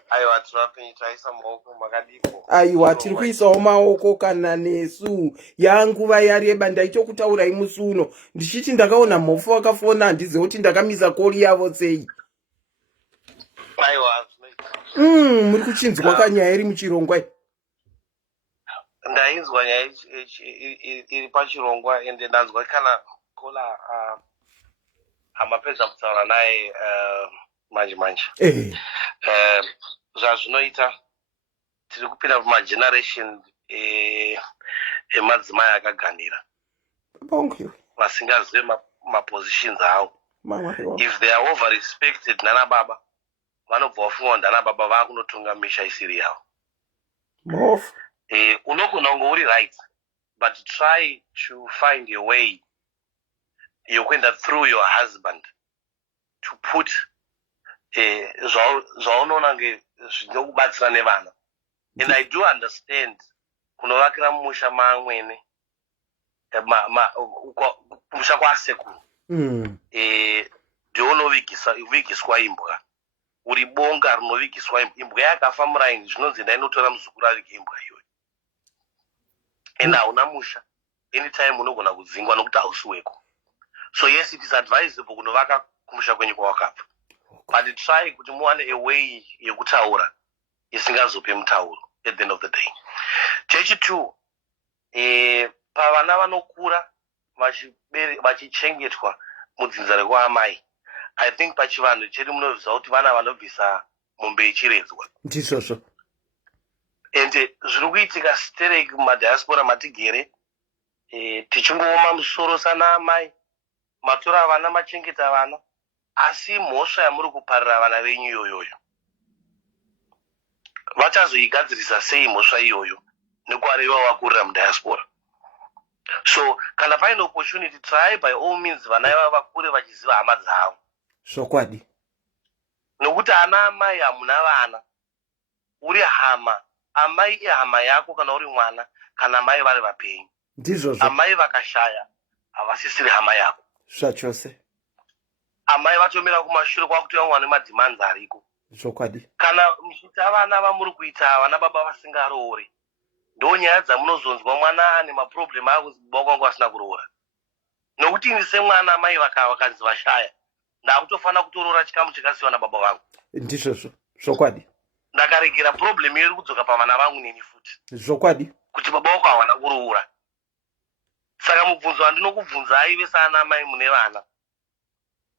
Aiwa tinopenitaisa maoko makadiko. Aiwa tiri kuisawo maoko kana nesu yanguva yareba ndaitokutaurai musi uno ndichiti ndakaona mhofu wakafona handizive kuti ndakamisa kori yavo sei. Aiwa muri kuchinzwa kanyaya iri muchirongwa. Ndainzwa nyaya iri pachirongwa ende ndanzwa kana kola amapedza kutaura naye manje. Zvazvinoita tiri kupinda mumageneration emadzimai akaganira vasingazive mapositions avo. If they are over respected nana baba vanobva vafunga kuti nana baba vakunotonga misha isiri yavo. Unogona kunge uri right, but try to find a way yokuenda through your husband to put zvaunoona zvinokubatsira nevana. And I do understand kunovakira mumusha maamwene kumusha kwasekuru ndionovigiswa imbwa, uri bonga rinovigiswa imbwa yakafa muraini zvinonzi ndainotora muzukuru avige imbwa iyoyo. And hauna musha anytime unogona kudzingwa nokuti hausiweko. So yes, it is advisable kunovaka kumusha kwenyu kwawakabva, but try kuti muwane a way yekutaura isingazope mutauro at the end of the day. Chechitu, pavana vanokura vachichengetwa mudzinza rekwaamai, I think pachivanhu chedu munovisa kuti vana vanobvisa mombe ichiredzwa. Ndizvozvo. Ende zviri kuitika stereki mumadiaspora matigere, tichingooma musoro sana amai, matora vana machengeta vana, asi mhosva yamuri kuparira vana venyu iyoyoyo vachazoigadzirisa sei mhosva iyoyo nekuareva vakurira mudiaspora. So kana paine opportunity, try by all means vana ivava vakure vachiziva hama dzavo. Zvokwadi. Nokuti nokuti ana amai hamuna vana uri hama, amai ihama yako kana uri mwana, kana amai vari vapenyu. Ndizvozvo. Amai vakashaya havasisiri hama yako. Zvachose. Amai vatomira kumashure kwakuti vamwane madhimanzi ariko. Zvokwadi. Kana muchiita vana vamuri kuita vana baba vasingaroori, ndo nyaya dzamunozonzwa mwana ane maproblem akuzibwa kwangu asina kuroora. Nokuti ini semwana amai vakanzi vashaya, ndakutofana kutoroora chikamu chakasiyiwa nababa vangu. Ndizvozvo. Zvokwadi. Ndakaregera problem iri kudzoka pavana vangu neni futi. Zvokwadi. Kuti baba vako hawana kuroora. Saka mubvunzo wandinokubvunzai vese ana amai mune vana.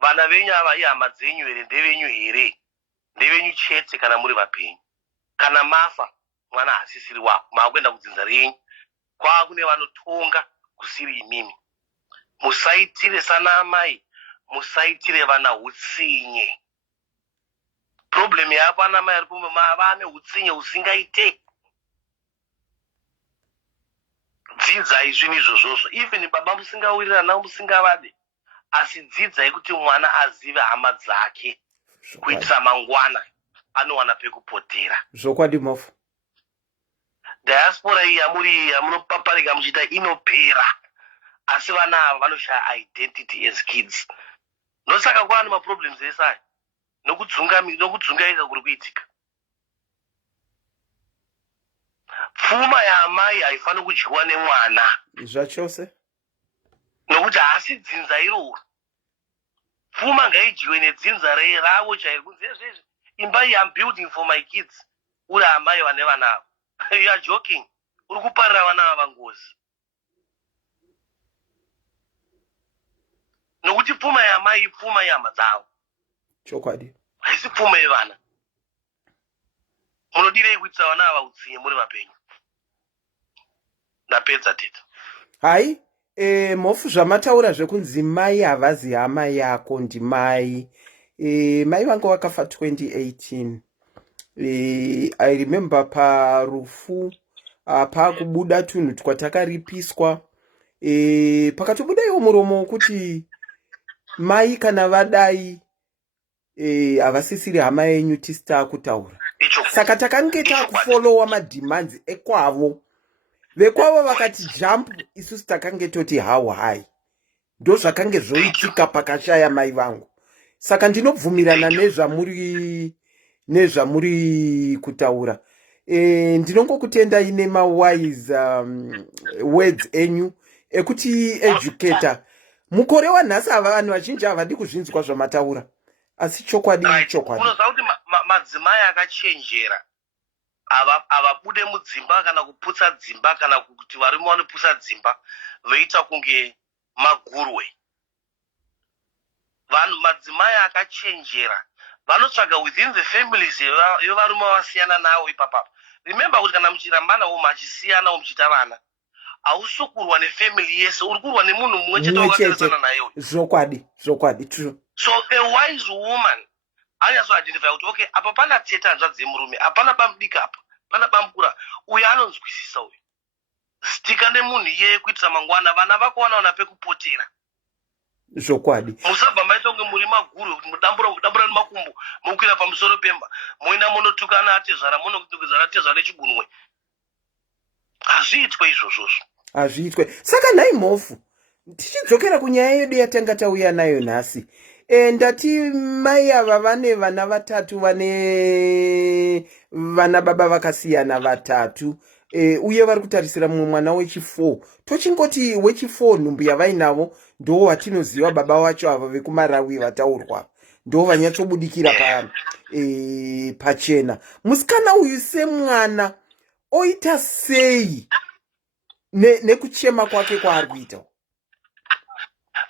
Vana venyu ava ihama dzenyu here, ndevenyu here? Ndevenyu chete kana muri vapenyu. Kana mafa, mwana hasisiri wako, maakuenda kudzinza renyu. Kwakune vanotonga kusiri imimi. Musaitire sana amai, musaitire vana utsinye. Problem yapo ana amai aripo vane utsinye usingaite. Dzidzai zvinhu izvozvozvo. Even baba musingawirirana musingavade. Asi dzidzai kuti mwana azive hama dzake. Kuitira mangwana anowana pekupotera. Zvokwadi mofu. Diaspora iyi yamuri yamunopaparika muchiita inopera. Asi vana ava vanoshaya identity as kids. Nosaka kwaane maproblems ese aya. Nokudzungaika kuri kuitika. Pfuma yaamai haifaniri kudyiwa nemwana. Zvachose. Nokuti haasi dzinza iroro. Pfuma ngaidyiwe nedzinza ravo chairo. Kunzi izvezvi imba iyi I'm building for my kids. Uri amai vane vana ava. You are joking. Uri kuparira vana ava ngozi. Nokuti pfuma yaamai ipfuma yehama dzavo. Chokwadi. Haisi pfuma yevana. Munodirei kuitisa vana ava utsinye muri vapenyu? Ndapedza tete. Hai, mofu zvamataura zvekunzi mai havazi hama yako ndimai. Mai vangu vakafa 2018. I remember parufu pakubuda tunhu twatakaripiswa. Pakatobuda iwo muromo wokuti mai kana vadai havasisiri hama yenyu tisita kutaura. Saka takange takufolowa madhimanzi ekwavo. Vekwavo vakati jump, isusu takange toti how high. Ndo zvakange zvoitika pakashaya mai vangu. Saka ndinobvumirana nezvamuri kutaura. Ndinongokutenda ine mawise words enyu ekuti educator. Mukore wanhasi vanhu vazhinji havadi kuzvinzwa zvamataura. Asi chokwadi chokwadi. Unoziva kuti madzimai akachenjera havabude mudzimba kana kuputsa dzimba kana kuti varume vanoputsa dzimba veita kunge magurwe. Vanhu madzimai akachenjera vanotsvaga within the families yevarume vasiyana navo ipapapa. Remember kuti kana muchirambanawo machisiyanawo muchiita vana, hausukurwa nefamily yese, uri kurwa nemunhu mumwe chete wakatarisana naye. Zvokwadi, true. So a wise woman anyazoidentify kuti okay, apa pana tete hanzvadzi yemurume, apana bamudika apa, pana bamukura, uyu anonzwisisa uyu. Stika nemunhu iyeye kuitira mangwana vana vakuwanawana pekupotera. Zvokwadi. Musabva maita kunge muri maguru kuti mudambura nemakumbo mukwira pamusoro pemba moenda munotukana atezvara munotukizana atezvara nechigunwe. Hazviitwe izvozvozvo. Hazviitwe. Saka nhai mofu tichidzokera kunyaya yedu yatanga tauya nayo nhasi. Ndati mai ava vane vana vatatu, vane vana baba vakasiyana vatatu. Uye vari kutarisira mumwe mwana wechi4. Tochingoti wechi4 nhumbu yavainavo ndo watinoziva baba wacho ava vekumarawi vataurwa. Ndo vanyatsobudikira pachena. Musikana uyu semwana oita sei nekuchema kwake kwaari kuita?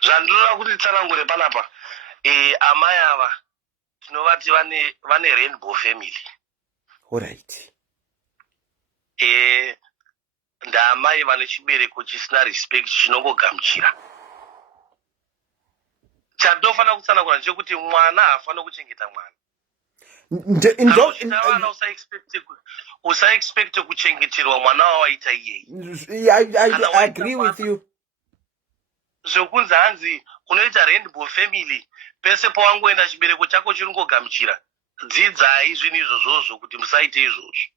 Zvandinoda kuti tsanangure panapa, amai ava tinovati vane rainbow family. Alright. Ndaamai vane chibereko chisina respect chinongogamuchira. Chatinofanira kutsanangura ndechekuti mwana haafanira kuchengeta mwana. Usaexpect kuchengeterwa mwana wawaita iyeye. I agree with you. Zvokunzi hanzi unoita rainbow family, pese pawangoenda chibereko chako chiringogamuchira. dzidzai zvinhu izvozvozvo kuti musaite izvozvo.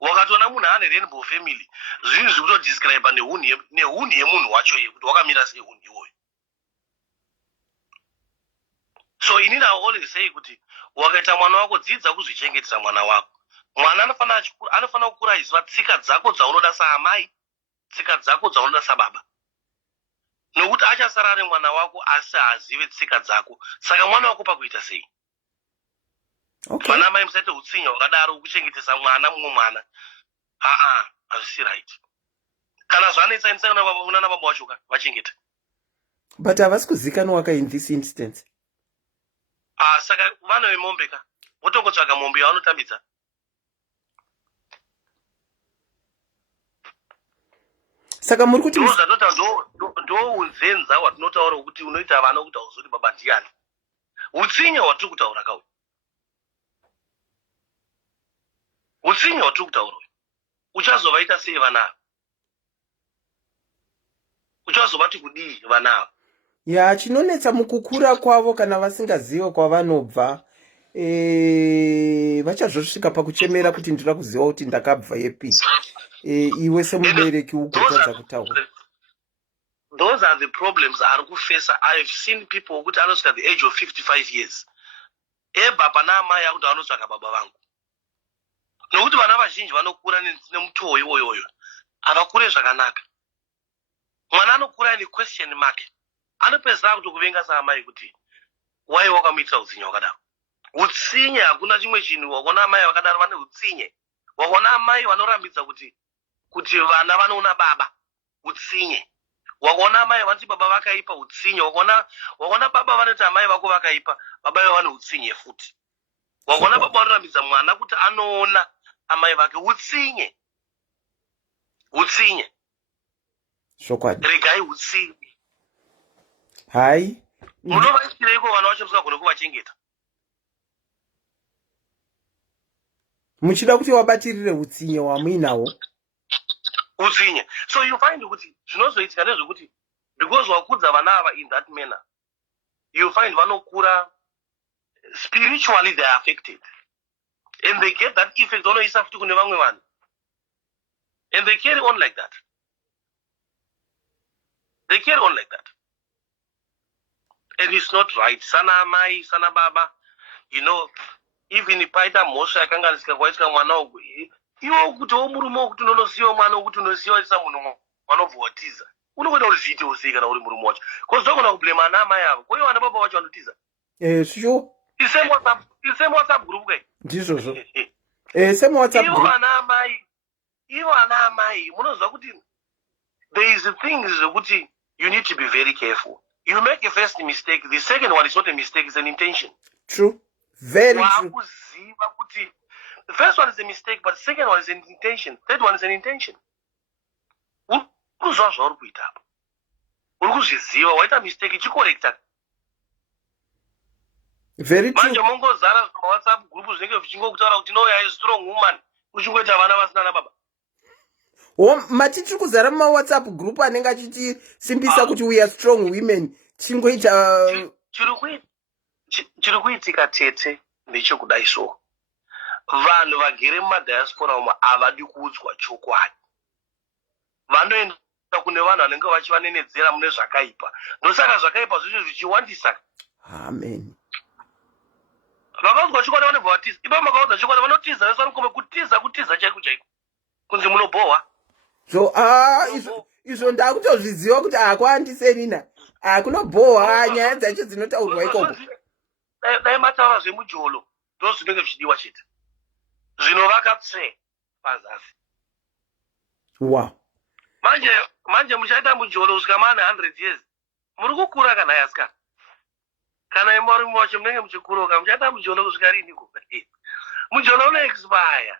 Wakatoona munhu ane rainbow family, zvinhu zviri kutodescribe nehunhu yemunhu wacho iye kuti wakamira sei hunhu iwoyo. So inini I always say kuti wakaita mwana wako dzidza kuzvichengetesa mwana wako. Mwana anofana kukura achiziva tsika dzako dzaunoda saamai, tsika dzako dzaunoda sababa. Nokuti achasara ari mwana wako asi haazive tsika dzako. Saka mwana wako pakuita sei? Okay. Vana mai musaite utsinya wakadaro kuchengetesa mwana mumwe mwana. Hazvisi right. Kana zvanetsa endisa kuna baba vacho vachengeta. But havasi kuzikanwa in this instance. Saka vana vemombe ka votongotsvaga mombe yavanotambidza. Saka muri kuti ndo unzenza hwatinotaura kuti unoita vana kuti hauzoti baba ndiani. Utsinya hwatiri kutaura kauyu. Utsinya hwatiri kutaura uyu. Uchazovaita sei vana ava? Uchazovati kudii vana ava? Ya, chinonetsa mukukura kwavo kana vasingazive kwavanobva, vachazosvika pakuchemera kuti ndira kuziva kuti ndakabva yepi. Iwe semubereki ugotadza kutaura. Those are the problems I face. I've seen people who are at the age of 55 years. Baba na mai akuti anotsvaka baba vangu. Nokuti vana vazhinji vanokura nemutowo iwoyoyo. Havakure zvakanaka. Mwana anokura ane question mark. Anopedzera kuti kuvenga saamai kuti wai wakamuitira utsinye wakadaro. Utsinye hakuna chimwe chinhu. Wakaona amai vakadaro vane utsinye. Wakaona amai vanorambidza kuti vana vanoona baba. Utsinye. Wakaona amai vanoti baba vakaipa, utsinye. Wakaona baba vanoti amai vako vakaipa, baba ivo vane utsinye futi. Wakaona baba vanorambidza mwana kuti anoona amai vake, utsinye. Utsinye. Shokwadi. Regai utsinye. Hai. Munovaisireiko vana vacho musingagone kuvachengeta? Muchida kuti wabatirire utsinye wamuinawo. Utsinye. So you find kuti zvinozoitika ndezvekuti because wakudza vana ava in that manner, you find vanokura spiritually they are affected. And they get that effect onoisa futi kune vamwe vanhu. And they carry on like that. They carry on like that. And it's not right. Sana amai, sana baba, even paita mhosva yakanganisika kwaitika mwana wangu, iwo kuti murume wokuti unonosiyiwa mwana wokuti unosiyiwa isa munhu wanobva watiza. Unokwenda kuti zviitewo sei kana uri murume wacho? Because ndogona kublame ana amai avo. Ko iwo ana baba vacho vanotiza. Sure. Iseme WhatsApp group kai. Ndizvozvo. Same WhatsApp group. Ivo ana amai, munoziva kuti there is things zvokuti you need to be very careful. You make a first mistake, the second one is not a mistake, it's an intention. True. Very true. The first one is a mistake, but the second one is an intention. Third one is an intention. Urikuzva zvauri kuita apa. Urikuzviziva waita mistake chicorrecta. Very true. Manje mongozara WhatsApp group zvinenge zvichingokutaura kuti no a strong woman uchingoita vana vasina nababa. Mati tiri kuzara WhatsApp group anenge achitisimbisa kuti we are strong women. Chingoita chiri kuitika tete ndechekudai so. Vanhu vagere mumadiaspora umo havadi kuudzwa chokwadi. Vanoenda kune vanhu vanenge vachivanenedzera mune zvakaipa. Ndosaka zvakaipa zvicho zvichiwandisa. Amen. Vakaudzwa chokwadi vanobva vatiza. Ipapo makaudza chokwadi vanotiza vese vanokome kutiza chaiko chaiko. Kunzi munobohwa. So izvo ndakutozviziva kuti akwandisenina. Kunobohwa nyaya dzacho dzinotaurwa ikoko. Dai mataura zvemujolo ndozvinenge zvichidiwa chete. Zvinovaka tse pazasi. Wow. Manje muchaita mujolo kusvika mane 100 years. Muri kukura kana yaska. Kana imori mocho munenge muchikuroka muchaita mujolo kusvika rini ko. Mujolo uno expire.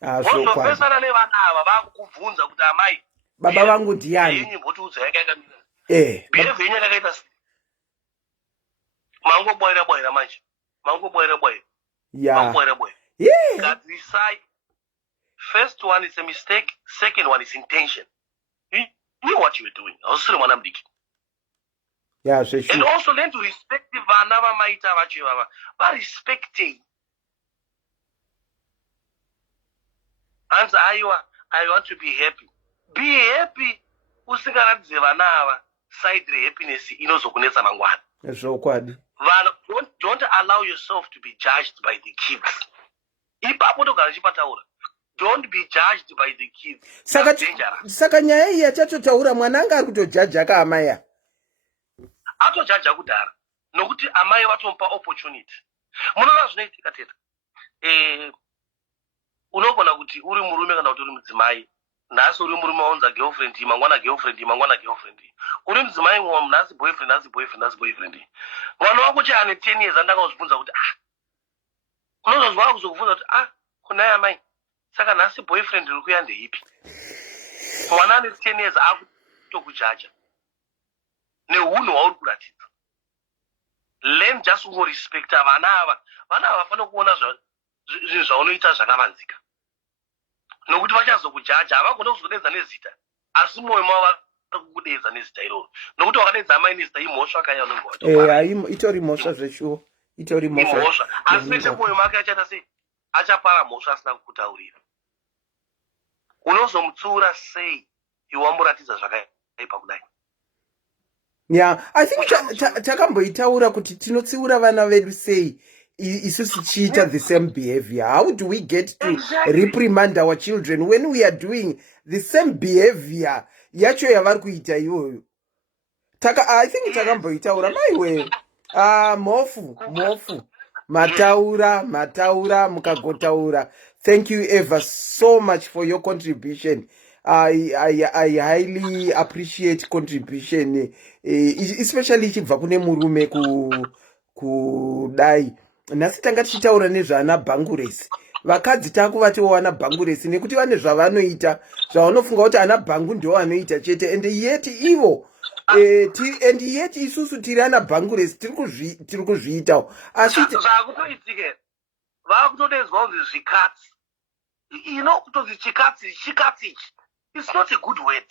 Wozopesana nevana ava vakukubvunza kuti amai baba vangu ndiani? Yinyi mbotiudza yakakamira. Behavior yenyu yakaita sei? Mangoboira manje. Mangoboira. Yeah. Mangoboira. Yeah. God decide. First one is a mistake. Second one is intention. You knew what you were doing. Yeah, so and also learn to respect the vana vamaita vacho vava. Respecting. hanzi aiwa I want to be happy. Be happy. Usingaradze vana ava side rehappiness inozokunetsa mangwana. Zvokwadi. Don't allow yourself to be judged by the kids. Ipapo togara chipataura. Don't be judged by the kids. Saka nyaya iyi yachatotaura mwana anga ari kutojaja kaamaya. Atojaja kudhara. Nokuti amai vatomupa opportunity. Munoona zvinoitika teta. Unogona kuti uri murume kana kuti uri mudzimai. Nhasi uri murume waunza girlfriend, mangwana girlfriend. Uri mudzimai nhasi boyfriend. Mwana wako ane 10 years andanga uzvibvunza kuti unozozwa kuzokubvunza kuti kunai amai. Saka nhasi boyfriend iri kuya ndeipi? Mwana ane 10 years akutokujaja. Neunhu hwauri kuratidza. Learn just to respect vana ava. Vana ava vafana kuona zvinhu zvaunoita zvakavanzika. Nokuti vachazokujaja havagona kuzodedza nezita. Asi mwoyo mavo vari kukudedza nezita iroro. Nokuti wakadedza amai nezita imhosva kaya unenge itori mhosva zveshuwo. Itori mhosva. Asi pete mwoyo make achaita sei? Achapara mhosva asina kukutaurira. Unozomutsiura sei iwe wamboratidza zvakaipa kudai? Yeah, I think takamboitaura kuti tinotsiura vana vedu sei isusu tichiita the same behavior. How do we get to reprimand our children when we are doing the same behavior yacho yavari kuita iyoyo? I think takamboitaura maiwe. Mofu. Mataura, mukagotaura. Thank you ever so much for your contribution. I highly appreciate contribution, especially chibva kune murume kudai. Nhasi tanga tichitaura nezvaanaBanguress. Vakadzi takuvatiwo anaBanguress nekuti vane zvavanoita zvavanofunga kuti anaBangu ndio vanoita chete, and yet ivo and yet isusu tiri anaBanguress tiri kuzviitawo. Asi zvakutoitike vakutodedzwa kunzi zvikatsi. Kutozi chikatsi ichi. It's not a good word.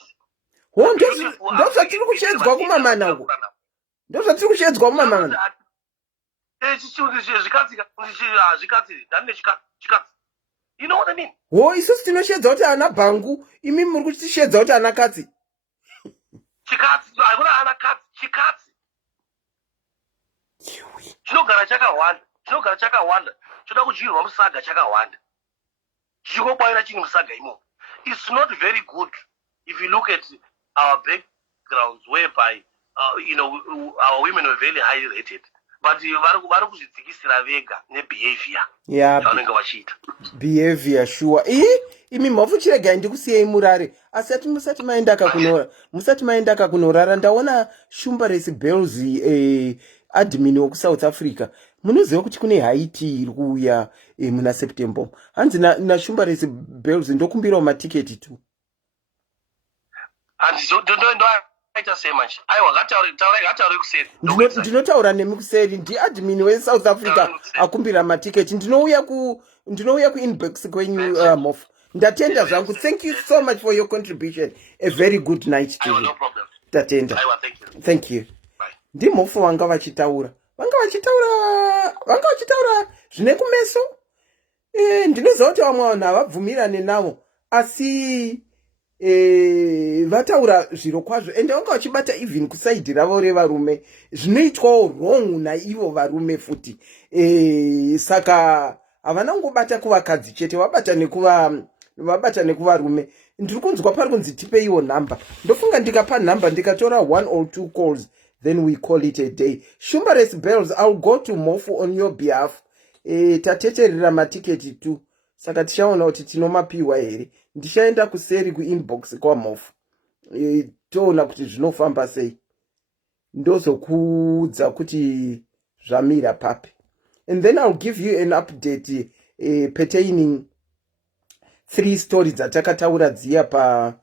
Ndozvatiri kushedzwa kumamana uko. Ndozvatiri kushedzwa kumamana. You know what I mean? Isusu tinoshedza kuti anaBangu, imi muri kushedza kuti anakadzi. Chikatsi, haikuna anakadzi, chikatsi. Chinogara chakawanda. Choda kudyirwa musaga chakawanda. Chichikobaira chini musaga imo. It's not very good if you look at our backgrounds whereby our women were very highly rated. But vari kuzvidzikisira vega nebehavior. Yeah. Vanenge vachiita. Behavior sure. Imi mhofu chiregai ndikusiyai murare. Asati musati maenda kakunorara ndaona SIS MELLY admin woku South Africa. Munoziva kuti kune Haiti iri kuuya muna September. Hanzi SIS MELLY ndokumbirawo matiketi tu. Ndinotaura nemi kuseri. Admin weSouth Africa akumbira matiketi. Ndinouya kuinbox kwenyu mofu. Ndatenda zvangu. Thank you so much for your contribution. A very good night to you. No problem. Ndatenda. Thank you. Bye. Vanga vachitaura zvine kumeso. Ndinoziva kuti vamwe vanhu havabvumirane navo, asi vataura zviro kwazvo, ende vanga vachibata even kusaidhi ravo revarume zvinoitwawo wrong naivo varume futi. Saka havana kungobata kuvakadzi chete, vabata nekuvarume. Ndiri kunzwa pari kunzi tipeiwo nhamba. Ndofunga ndikapa nhamba ndikatora 1 or 2 calls, then we call it a day. SIS MELLY, I'll go to Mofu on your behalf. Tateterera matiketi tu. Saka tichaona kuti tinomapiwa here. Ndichaenda kuseri kuinbox kwa Mofu. Toona kuti zvinofamba sei. Ndozokuudza kuti zvamira papi. And then I'll give you an update pertaining 3 stories atakataura dziya pa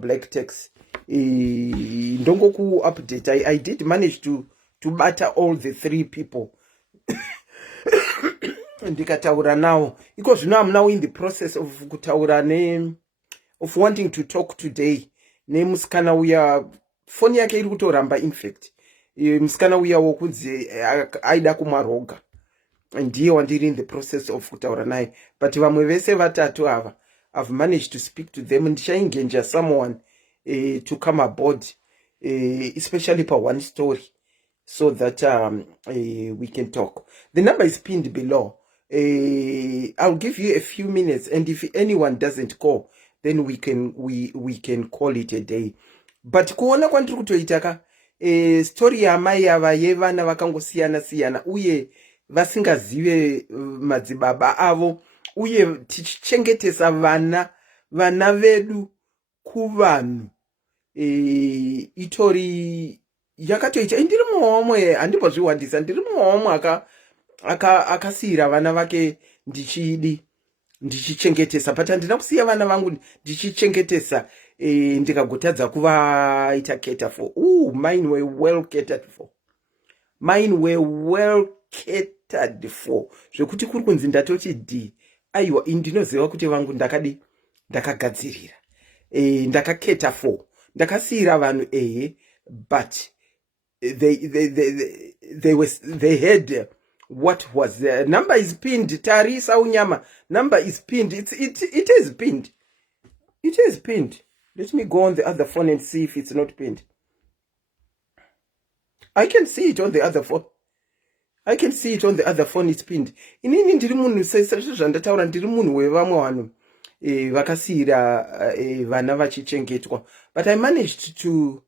Black Tax. Ndongoku update. I did manage to batter all the 3 people. Ndikataura now. Because I'm now in the process of kutaura of wanting to talk today. Musikana uya phone yake iri kutoramba in fact. Musikana uya wokunzi aida kumaroga. Ndiye wandiri in the process of kutaura naye. But vamwe vese vatatu ava I've managed to speak to them and ndichaengenja someone to come aboard, especially for one story, so that we can talk. The number is pinned below. I'll give you a few minutes, and if anyone doesn't call, then we can call it a day. But kuona kwandiri kutoita story yamai ava yevana vakangosiyana siyana uye vasingazive madzibaba avo, uye tichichengetesa vana vedu kuvanhu, itori yakatoita. Ndiri mumwe wamwe, handimbozviwandisa, ndiri mumwe wamwe akasiyira vana vake ndichichengetesa, but handina kusiya vana vangu ndichichengetesa ndikagotadza kuvaita cater for. Mine were well catered for. Mine were well catered for. Zvekuti kuri kunzi ndatoti d aiwa ndinoziva kuti vangu ndakagadzirira, ndakaketa for, ndakasiyira vanhu but they had what was the number is pinned. Tari Saunyama, number is pinned. It is pinned. It is pinned. Let me go on the other phone and see if it's not pinned. I can see it on the other phone. I can see it on the other phone. It's pinned. Inini ndiri munhu sezvandataura, ndiri munhu wevamwe vanhu vakasiyira vana vachichengetwa. But I managed to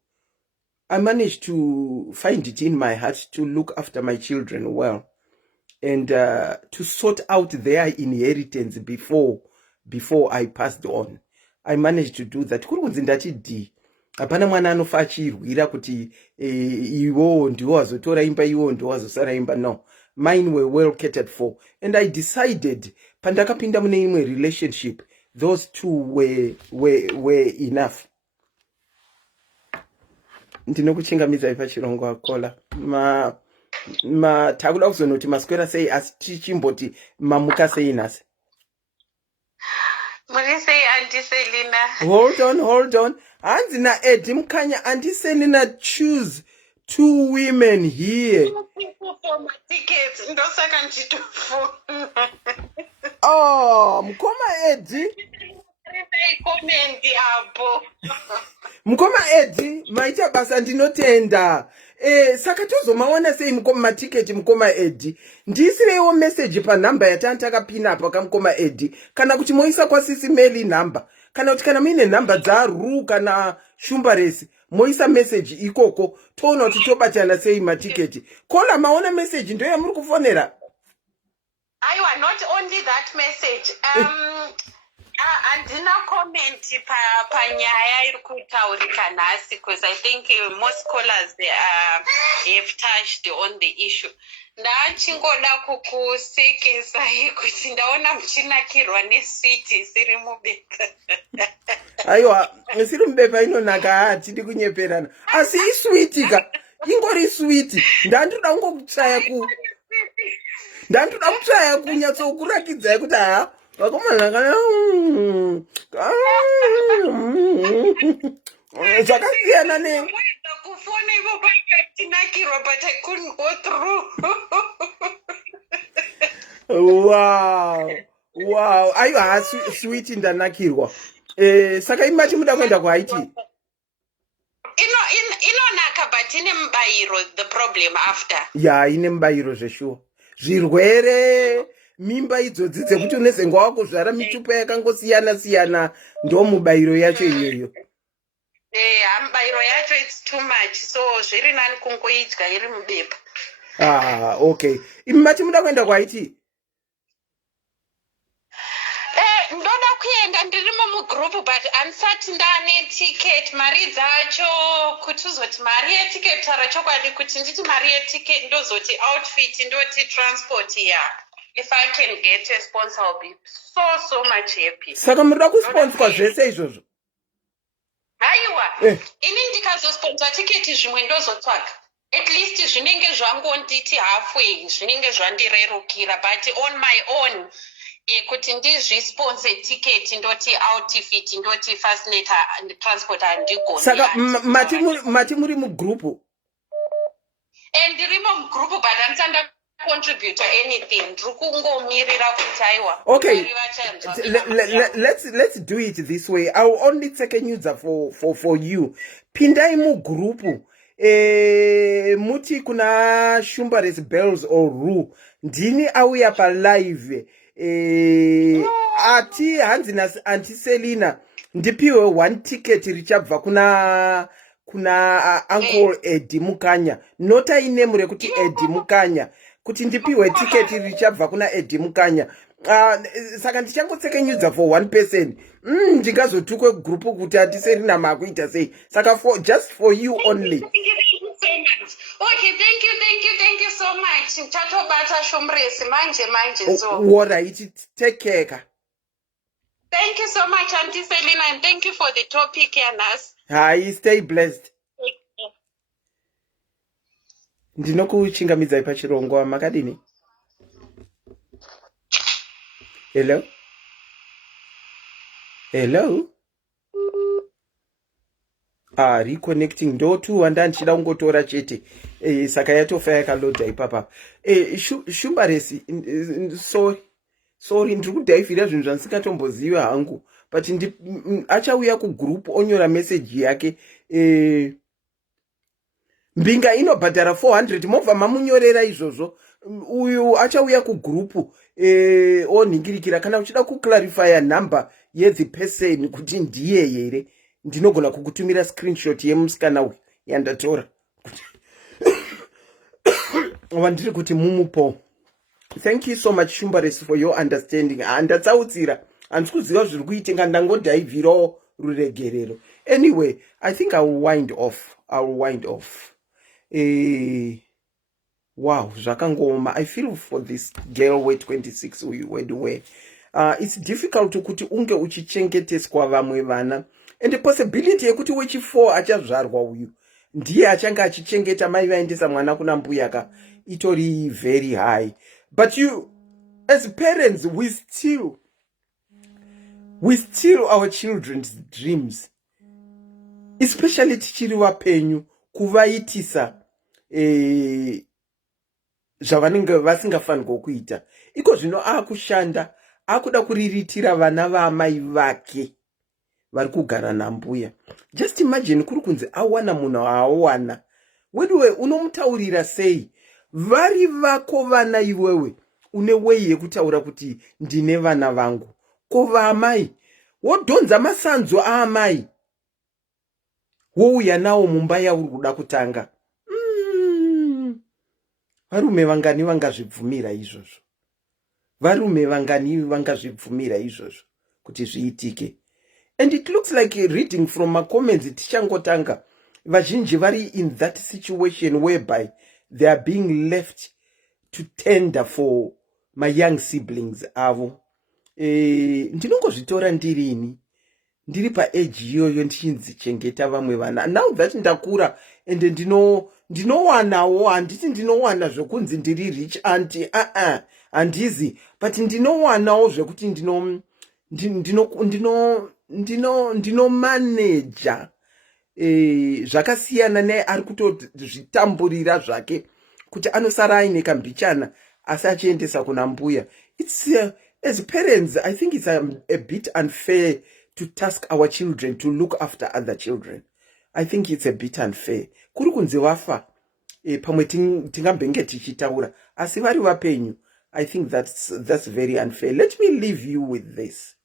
find it in my heart to look after my children well, and to sort out their inheritance before I passed on. I managed to do that. Kuri kunzi ndati d hapana mwana anofa achirwira kuti iwo ndiwo wazotora imba, iwo ndiwo wazosara imba. No, mine were well catered for, and I decided pandakapinda mune imwe relationship, those two were enough. Ndinokuchingamidza pachirongwa akola takuda kuzonoti maswera sei, asi tichimboti mamuka sei nhasi. Muri sei Auntie Selina? Hold on. Hanzi naEddie Mkhanya, Auntie Selina choose two women here. For my tickets, ndosaka nditofuna. Mkoma Eddie. Comment hapo. Mkoma Eddie, maita basa ndinotenda. Saka tozomaona sei mkoma ticket mkoma Eddie. Ndisirewo message pa number yatantakapina apa kamkoma Eddie. Kana kuti moisa kwa SIS MELLY number. Kana kuti kana mine number dza Ru kana Shumbaresi, moisa message ikoko. Toona kuti tobatana sei matiketi. Kola maona message ndo yamuri kufonera. Aiwa, not only that message. Andina comment panyaya iri kutaurika nhasi, because I think most callers have touched on the issue. Ndachingoda kukusekesa kuti ndaona muchinakirwa neswiti siri mubepa. Aiwa, siri mubepa inonaka atidi kunyeperana. Asi iswiti ka, ingori switi. Ndandoda kungokutsaya kunyatsokurakidza kuti vakomana kana zvakasiyana ne kufona ivo pakatinakirwa, but I couldn't go through. Wow. Aiwa, sweet ndanakirwa. Saka imati muda kuenda kuHaiti. Inonaka, but ine mubayiro, the problem after. Yeah, ine mubayiro zveshuwa. Zvirwere mimba idzodzi dzekuti unezenga wakuzvara mitupa yakangosiyana ndo mubayiro yacho iyoyo. Mubayiro yacho it's too much, so zviri nani kungoidya iri mubepa. Okay. Imati muda kuenda kuHaiti? Ndoda kuenda, ndirimo mugroup, but ansati ndane ticket, mari dzacho kuti uzoti mari yeticket tara chokwadi kuti nditi mari yeticket ndozoti outfit ndoti transport if I can get a sponsor I'll be so much happy. Saka muda kusponsor zvese izvozvo? Aiwa, ini ndikazosponsor ticket zvimwe ndozotsvaka. At least zvinenge zvangonditi halfway, zvinenge zvandirerukira, but on my own kuti ndizvisponsor ticket ndoti outfit ndoti fascinator and transport andigoni. Saka mati muri mugroup? Ndirimo mugroup, but andisanda contribute anything. Ndrukungomirira kutaiwa. Okay, let's do it this way. I'll only take a news for you. Pindai mu group. Muti kuna Shumbares bells or ru. Ndini auya pa live. Ati hanzina anti Selina. Ndipiwe 1 ticket richabva kuna Uncle Eddie Mukanya. Nota inemure kuti Eddie Mukanya. Kuti ndipiwe ticket richabva kuna Eddie Mukanya. Saka ndichangotseka nyudza for one person. Ndingazotukwe group kuti atiserina makuita sei. Saka just for you only. Thank you so much. Okay, thank you so much. Chatobata Shumresi manje so. All right, take care. Thank you so much, Auntie Selina, and thank you for the topic, Yanas. Hi, stay blessed. Ndinokuchingamidza pachirongwa makadini. Hello? Reconnecting ndo tuwanda nchida ungotora chete. Saka yatofa yakaloda ipapa. Shumbaresi, sorry ndikudhaivhira zvinhu zvandisingatomboziva hangu, but achauya kugroup onyora message yake. Mbinga inobhadhara 400 movha mamunyorera izvozvo. Uyu achauya kugroup onhingirikira kana uchida kuclarifya number yethe person kuti ndiye here, ndinogona kukutumira screenshot yemusikana uyu yandatora wandiri kuti mumupo. Thank you so much Shumbares for your understanding. Handatsautsira handisi kuziva zviri kuitika, ndangodhaivhirawo ruregerero. Anyway, I think I'll wind off. Wow, zvakangoma. I feel for this girl we26 where it's difficult kuti unge uchichengeteswa vamwe vana, and the possibility yekuti wechi4 achazvarwa uyu ndiye achanga achichengeta mai vaendesa mwana kuna mbuyaka itori very high. But you as parents, we steal our children's dreams, especially tichiri vapenyu, kuvaitisa zvavanenge vasingafanirwa kuita. Iko zvino akushanda, akuda kuriritira vana vaamai vake vari kugara nambuya. Just imagine kuri kunzi awana munhu awana. Weduwe unomutaurira sei? Vari vako vana iwewe une wei yekutaura kuti ndine vana vangu. Ko vaamai wodhonza masanzo aamai wouya nawo mumba yauri kuda kutanga. Varume vangani vangazvibvumira izvozvo? Varume vangani vangazvibvumira izvozvo kuti zviitike? And it looks like reading from my comments tichangotanga vazhinji vari in that situation whereby they are being left to tender for my young siblings avo. Ndinongozvitora ndirini, ndiri paage iyoyo ndichinzichengeta vamwe vana. Now that ndakura and ndinowanawo, handiti ndinowana zvokunzi ndiri rich auntie, handizi, but ndinowanawo zvekuti ndinomaneja zvakasiyana naye ari kutozvitamburira zvake kuti anosara aine kambichana asi achiendesa kuna mbuya. It's as parents, I think it's a bit unfair to task our children to look after other children. I think it's a bit unfair. Kuri kunzi vafa pamwe tingambenge tichitaura asi vari vapenyu. I think that's very unfair. Let me leave you with this.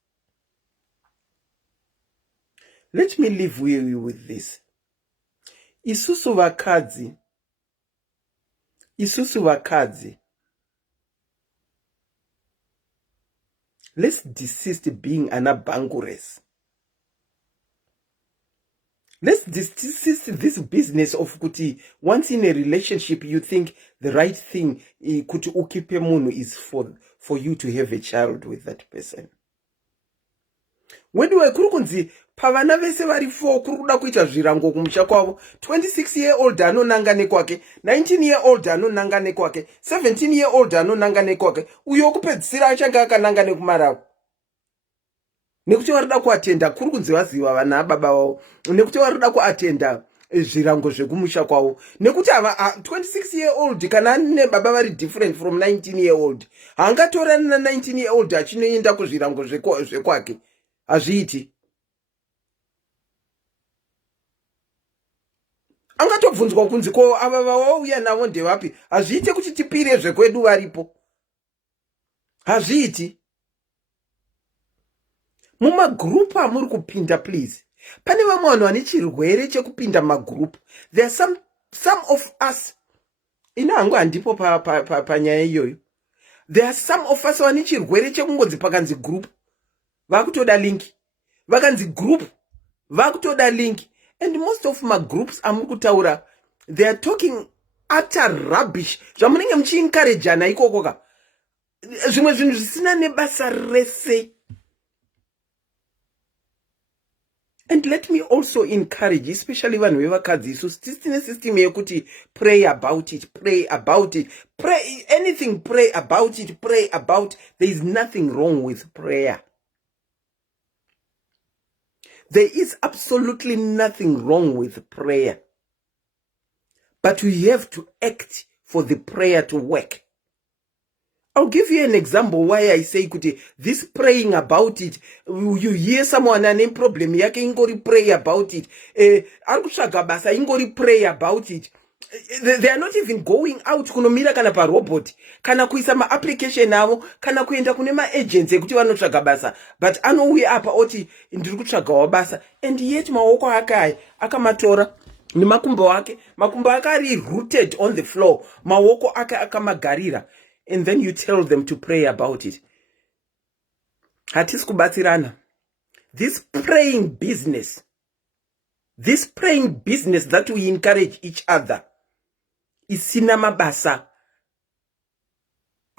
Isusu Vakadzi, let's desist being anaBanguress. Let's desist this business of kuti once in a relationship you think the right thing kuti ukipe munhu is for you to have a child with that person. Weduwe kuri kunzi pavana vese vari 4 kuri kuda kuita zvirango kumusha kwavo. 26-year-old anonanga nekwake, 19-year-old anonanga nekwake, 17-year-old anonanga nekwake, uyo kupedzisira achanga akananga nekumaravo. Nekuti varida kuatenda kuri kunzi vaziva vana baba vavo, nekuti varida kuatenda zvirango zvekumusha kwavo. Nekuti 26-year-old kana ne baba vari different from 19-year-old. Haangatorani na 19-year-old achinoenda kuzvirango zvekwake. Hazviiti. Angatobvunzwa kunzi ko ava vauya navo ndevapi? Hazviiti kuti tipire zvekwedu varipo. Hazviiti. Mumagroup amuri kupinda please. Pane vamwe vanhu vane chirwere chekupinda mumagroup. There are some of us. Ina hangu handipo panyaya iyoyo. There are some of us vane chirwere chekungodzi pakanzi group. Vakutoda link. Vakanzi group. Vakutoda link. And most of my groups amuri kutaura, they are talking utter rubbish. Zvamunenge muchiencouragana ikokoka. Zvimwe zvinhu zvisina nebasa rese. And let me also encourage, especially when we Vakadzi, so system yekuti pray about it, pray about it, pray anything, pray about it, pray about. There is nothing wrong with prayer. There is absolutely nothing wrong with prayer. But we have to act for the prayer to work. I'll give you an example why I say this praying about it. You hear someone and problem yake ingori pray about it. Arkushagabasa ingori pray about it. They are not even going out kunomira kana pa robot. Kana kuisa ma application avo, kana kuenda kune ma agency kuti vanotsvaga basa. But anouya apa oti ndiri kutsvagawo basa. And yet maoko ake akamatora. Ni makumbo ake ari rooted on the floor. Maoko ake akamagarira. And then you tell them to pray about it. Hatisi kubatsirana. This praying business that we encourage each other, isina mabasa.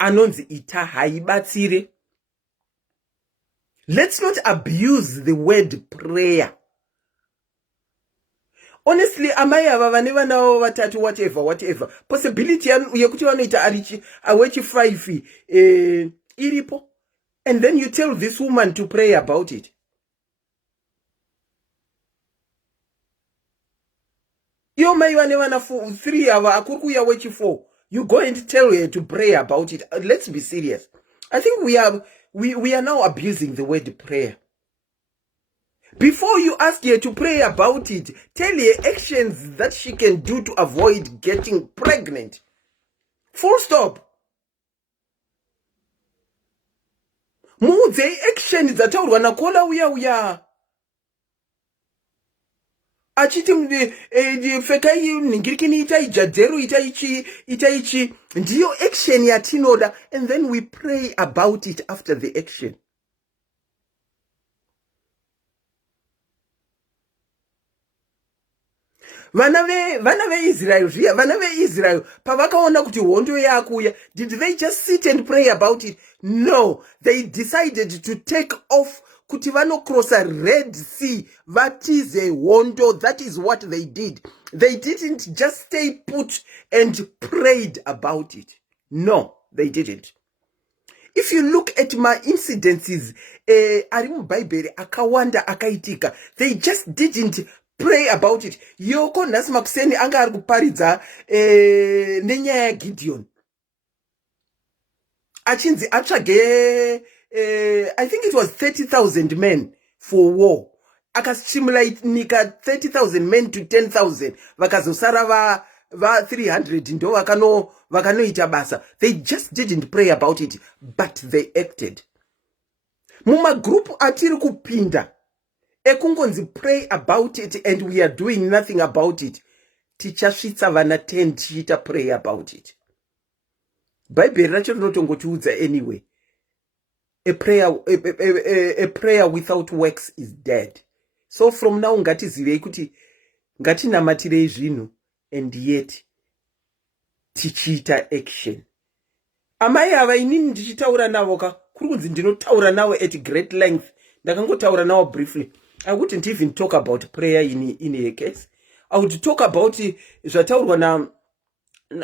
Anonzi ita haibatsire. Let's not abuse the word prayer. Honestly, amai ava vaneva navo vatatu whatever. Possibility yekuti vanoita awechi 5 iripo. And then you tell this woman to pray about it. Yo mai vaneva na 3 ava akukuya wechi 4. You go and tell her to pray about it. Let's be serious. I think we are now abusing the word prayer. Before you ask her to pray about it, tell her actions that she can do to avoid getting pregnant. Full stop. Muudze actions that are wanakola uya. Achiti fekai ningirikini itaijadero itaichi. Ndiyo action yatinoda. And then we pray about it after the action. Vana ve Israel pavakaona kuti hondo yakuya, did they just sit and pray about it? No, they decided to take off kuti vano cross a Red Sea. That is a hondo. That is what they did. They didn't just stay put and prayed about it. No, they didn't. If you look at my incidences, arimu Bible akawanda akaitika, they just didn't pray about it. Yoko nasimakuseni anga ari kuparidza nenyaya Gideon. Achinzi atsvage I think it was 30,000 men for war. Akastimulate nika 30,000 men to 10,000. Vakazosara va 300 ndo vakanoita basa. They just didn't pray about it, but they acted. Muma group atiri kupinda. Ekungonzi pray about it and we are doing nothing about it. Tichasvitsa vana 10 tichita pray about it. Bible racho rinotongotiudza anyway. A prayer without works is dead. So from now ngatizivei kuti ngatinamatire zvinhu and yet tichita action. Amai ava inini ndichitaura navo ka kuri kunzi ndinotaura navo at great length. Ndakangotaura navo briefly. I wouldn't even talk about prayer in a case. I would talk about zvataurwa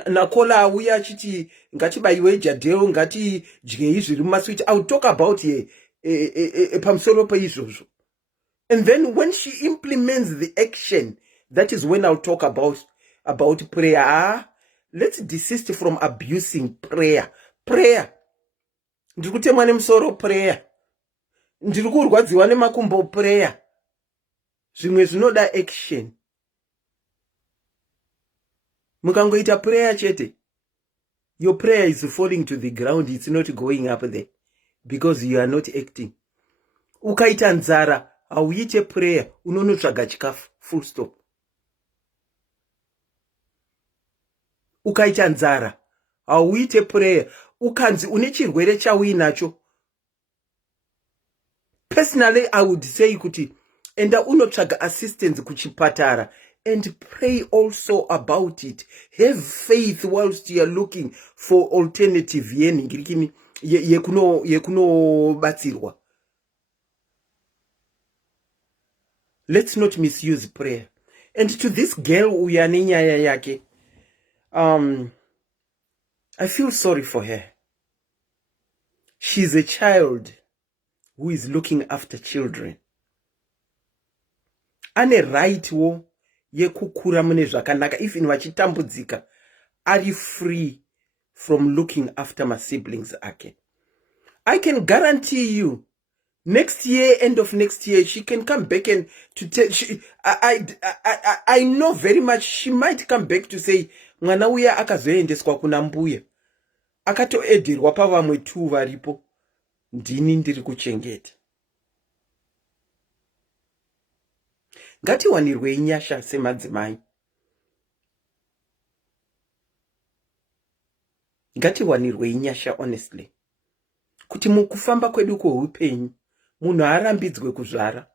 na kola auya achiti ngatibaiwe jadeo ngati dye zviri mumaswiti. I would talk about pamusoro peizvozvo. And then when she implements the action, That is when I'll talk about prayer. Let's desist from abusing prayer. Prayer. Ndikutemwa nemusoro prayer. Ndirikurwadziwa nemakumbo prayer. Zvimwe zvinoda action. Mukangoita prayer chete. Your prayer is falling to the ground. It's not going up there. Because you are not acting. Ukaita nzara, hauite prayer, unonotsvaga chikafu, full stop. Ukaita nzara, hauite prayer, ukanzi une chirwere chauinacho. Personally, I would say kuti, enda unotsvaga assistance kuchipatara, and pray also about it. Have faith whilst you are looking for alternative yekuno batsirwa. Let's not misuse prayer. And to this girl uyane nyaya yake, I feel sorry for her. She's a child who is looking after children. Ane right wo yekukura mune zvakanaka, even vachitambudzika, are free from looking after my siblings ake. I can guarantee you, next year, end of next year, she can come back and to tell. I know very much she might come back to say, mwana uya akazoendeswa kuna mbuya, akatoedirwa pavamwe tu varipo, ndini ndiri kuchengeta. Ngatiwanirwe nyasha semadzimai. Ngatiwanirwe nyasha honestly. Kuti mukufamba kwedu kweupenyu, munhu haarambidzwe kuzvara.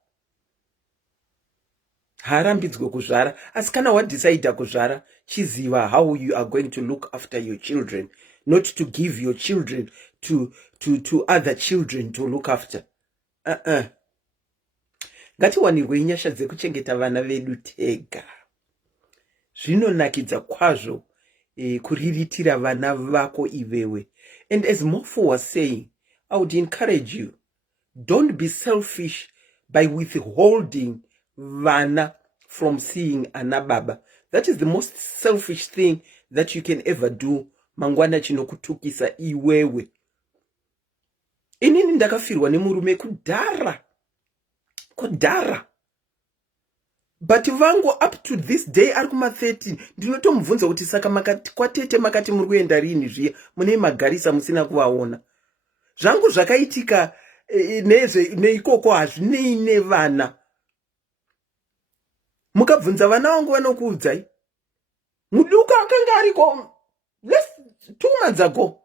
Haarambidzwe kuzvara. Asi kana wadecide kuzvara, chiziva how you are going to look after your children, not to give your children to other children to look after. Ngatiwanirwe nyasha dzekuchengeta vana vedu tega. Zvinonakidza kwazvo kuriritira vana vako ivewe. And as Mofu was saying, I would encourage you, don't be selfish by withholding vana from seeing anababa. That is the most selfish thing that you can ever do. Mangwana chinokutukisa iwewe. Inini ndakafirwa nemurume kudhara. But vangu up to this day ari kuma 13 ndinotomubvunza kuti saka makati kwatete makati muri kuenda rini zviya mune magarisa musina kuvaona. Zvangu zvakaitika neikoko hazvinei nevana. Mukabvunza vana vangu vanokuudzai. Muduku akanga ariko 2 months ago.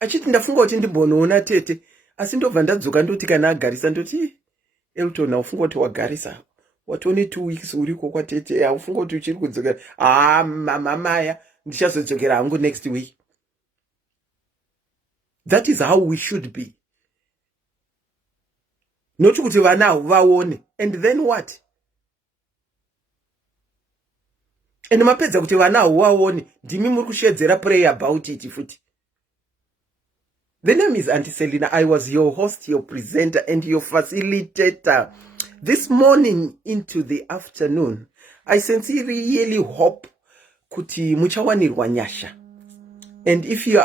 Achiti ndafunga kuti ndimbonoona tete. Asi ndobva ndadzoka ndoti kana agarisa ndoti Elton ufunga kuti wagarisa. Watone 2 weeks uriko kwatete. Ufunga kuti uchiri kudzokera. Mama maya ndichazodzokera hangu next week. That is how we should be. Not kuti vana vaone. And then what? And mapedza kuti vana vaone. Ndimi muri kushedzera pray about it futi. The name is Auntie Selina. I was your host, your presenter, and your facilitator. This morning into the afternoon, I sincerely really hope kuti muchawanirwa nyasha. And if you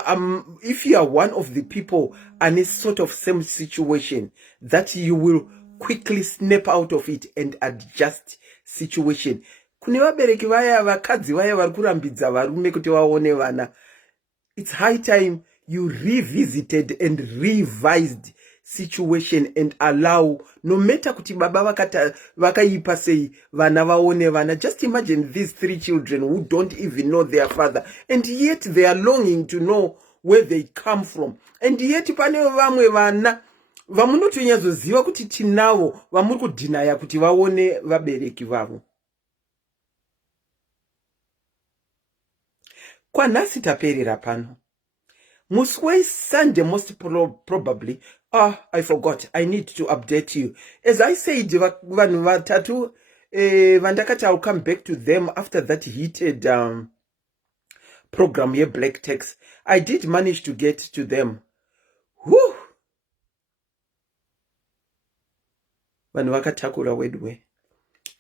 are one of the people in a sort of same situation, that you will quickly snap out of it and adjust situation. Kune vabereki vaya vakadzi vaya vari kurambidza varume kuti vaone vana. It's high time you revisited and revised situation and allow, no matter kuti baba vakaipa sei vana vaone vana. Just imagine these 3 children who don't even know their father, and yet they are longing to know where they come from. And yet pane vamwe vana vamunotonyazoziva kuti tinavo vamuri kudhinaya kuti vaone vabereki vavo. Kwanhasi taperera pano. Musway Sunday most probably. I forgot. I need to update you. As I said, vanhu vatatu vandakati I'll come back to them after that heated program here, Black Text. I did manage to get to them. Whew! Vanhu vakatakura wedwe.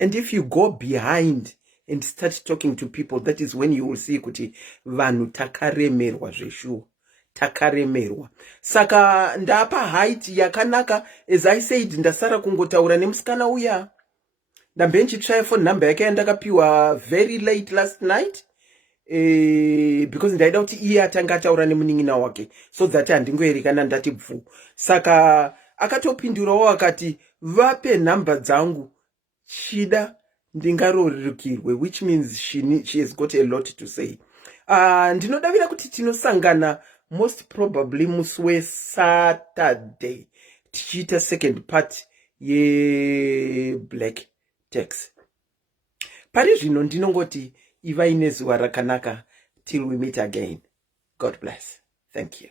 And if you go behind and start talking to people, that is when you will see kuti vanhu takaremerwa zveshuwa, takaremerwa. Saka ndapa height yakanaka. As I said, ndasara kungotaura nemusikana uya. Ndambe nchitsvaya phone number yake yandakapiwa very late last night. Because ndaida kuti iye atanga ataura nemunin'ina wake, so that handingoerekana ndati bvu. Saka akatopindurawo akati vape nhamba dzangu, chida ndingarorukirwe, which means she has got a lot to say. Ndinodavira kuti tinosangana most probably musi weSaturday tichiita second part ye black tax. Pari zvino ndinongoti ivai nezuva rakanaka till we meet again. God bless. Thank you.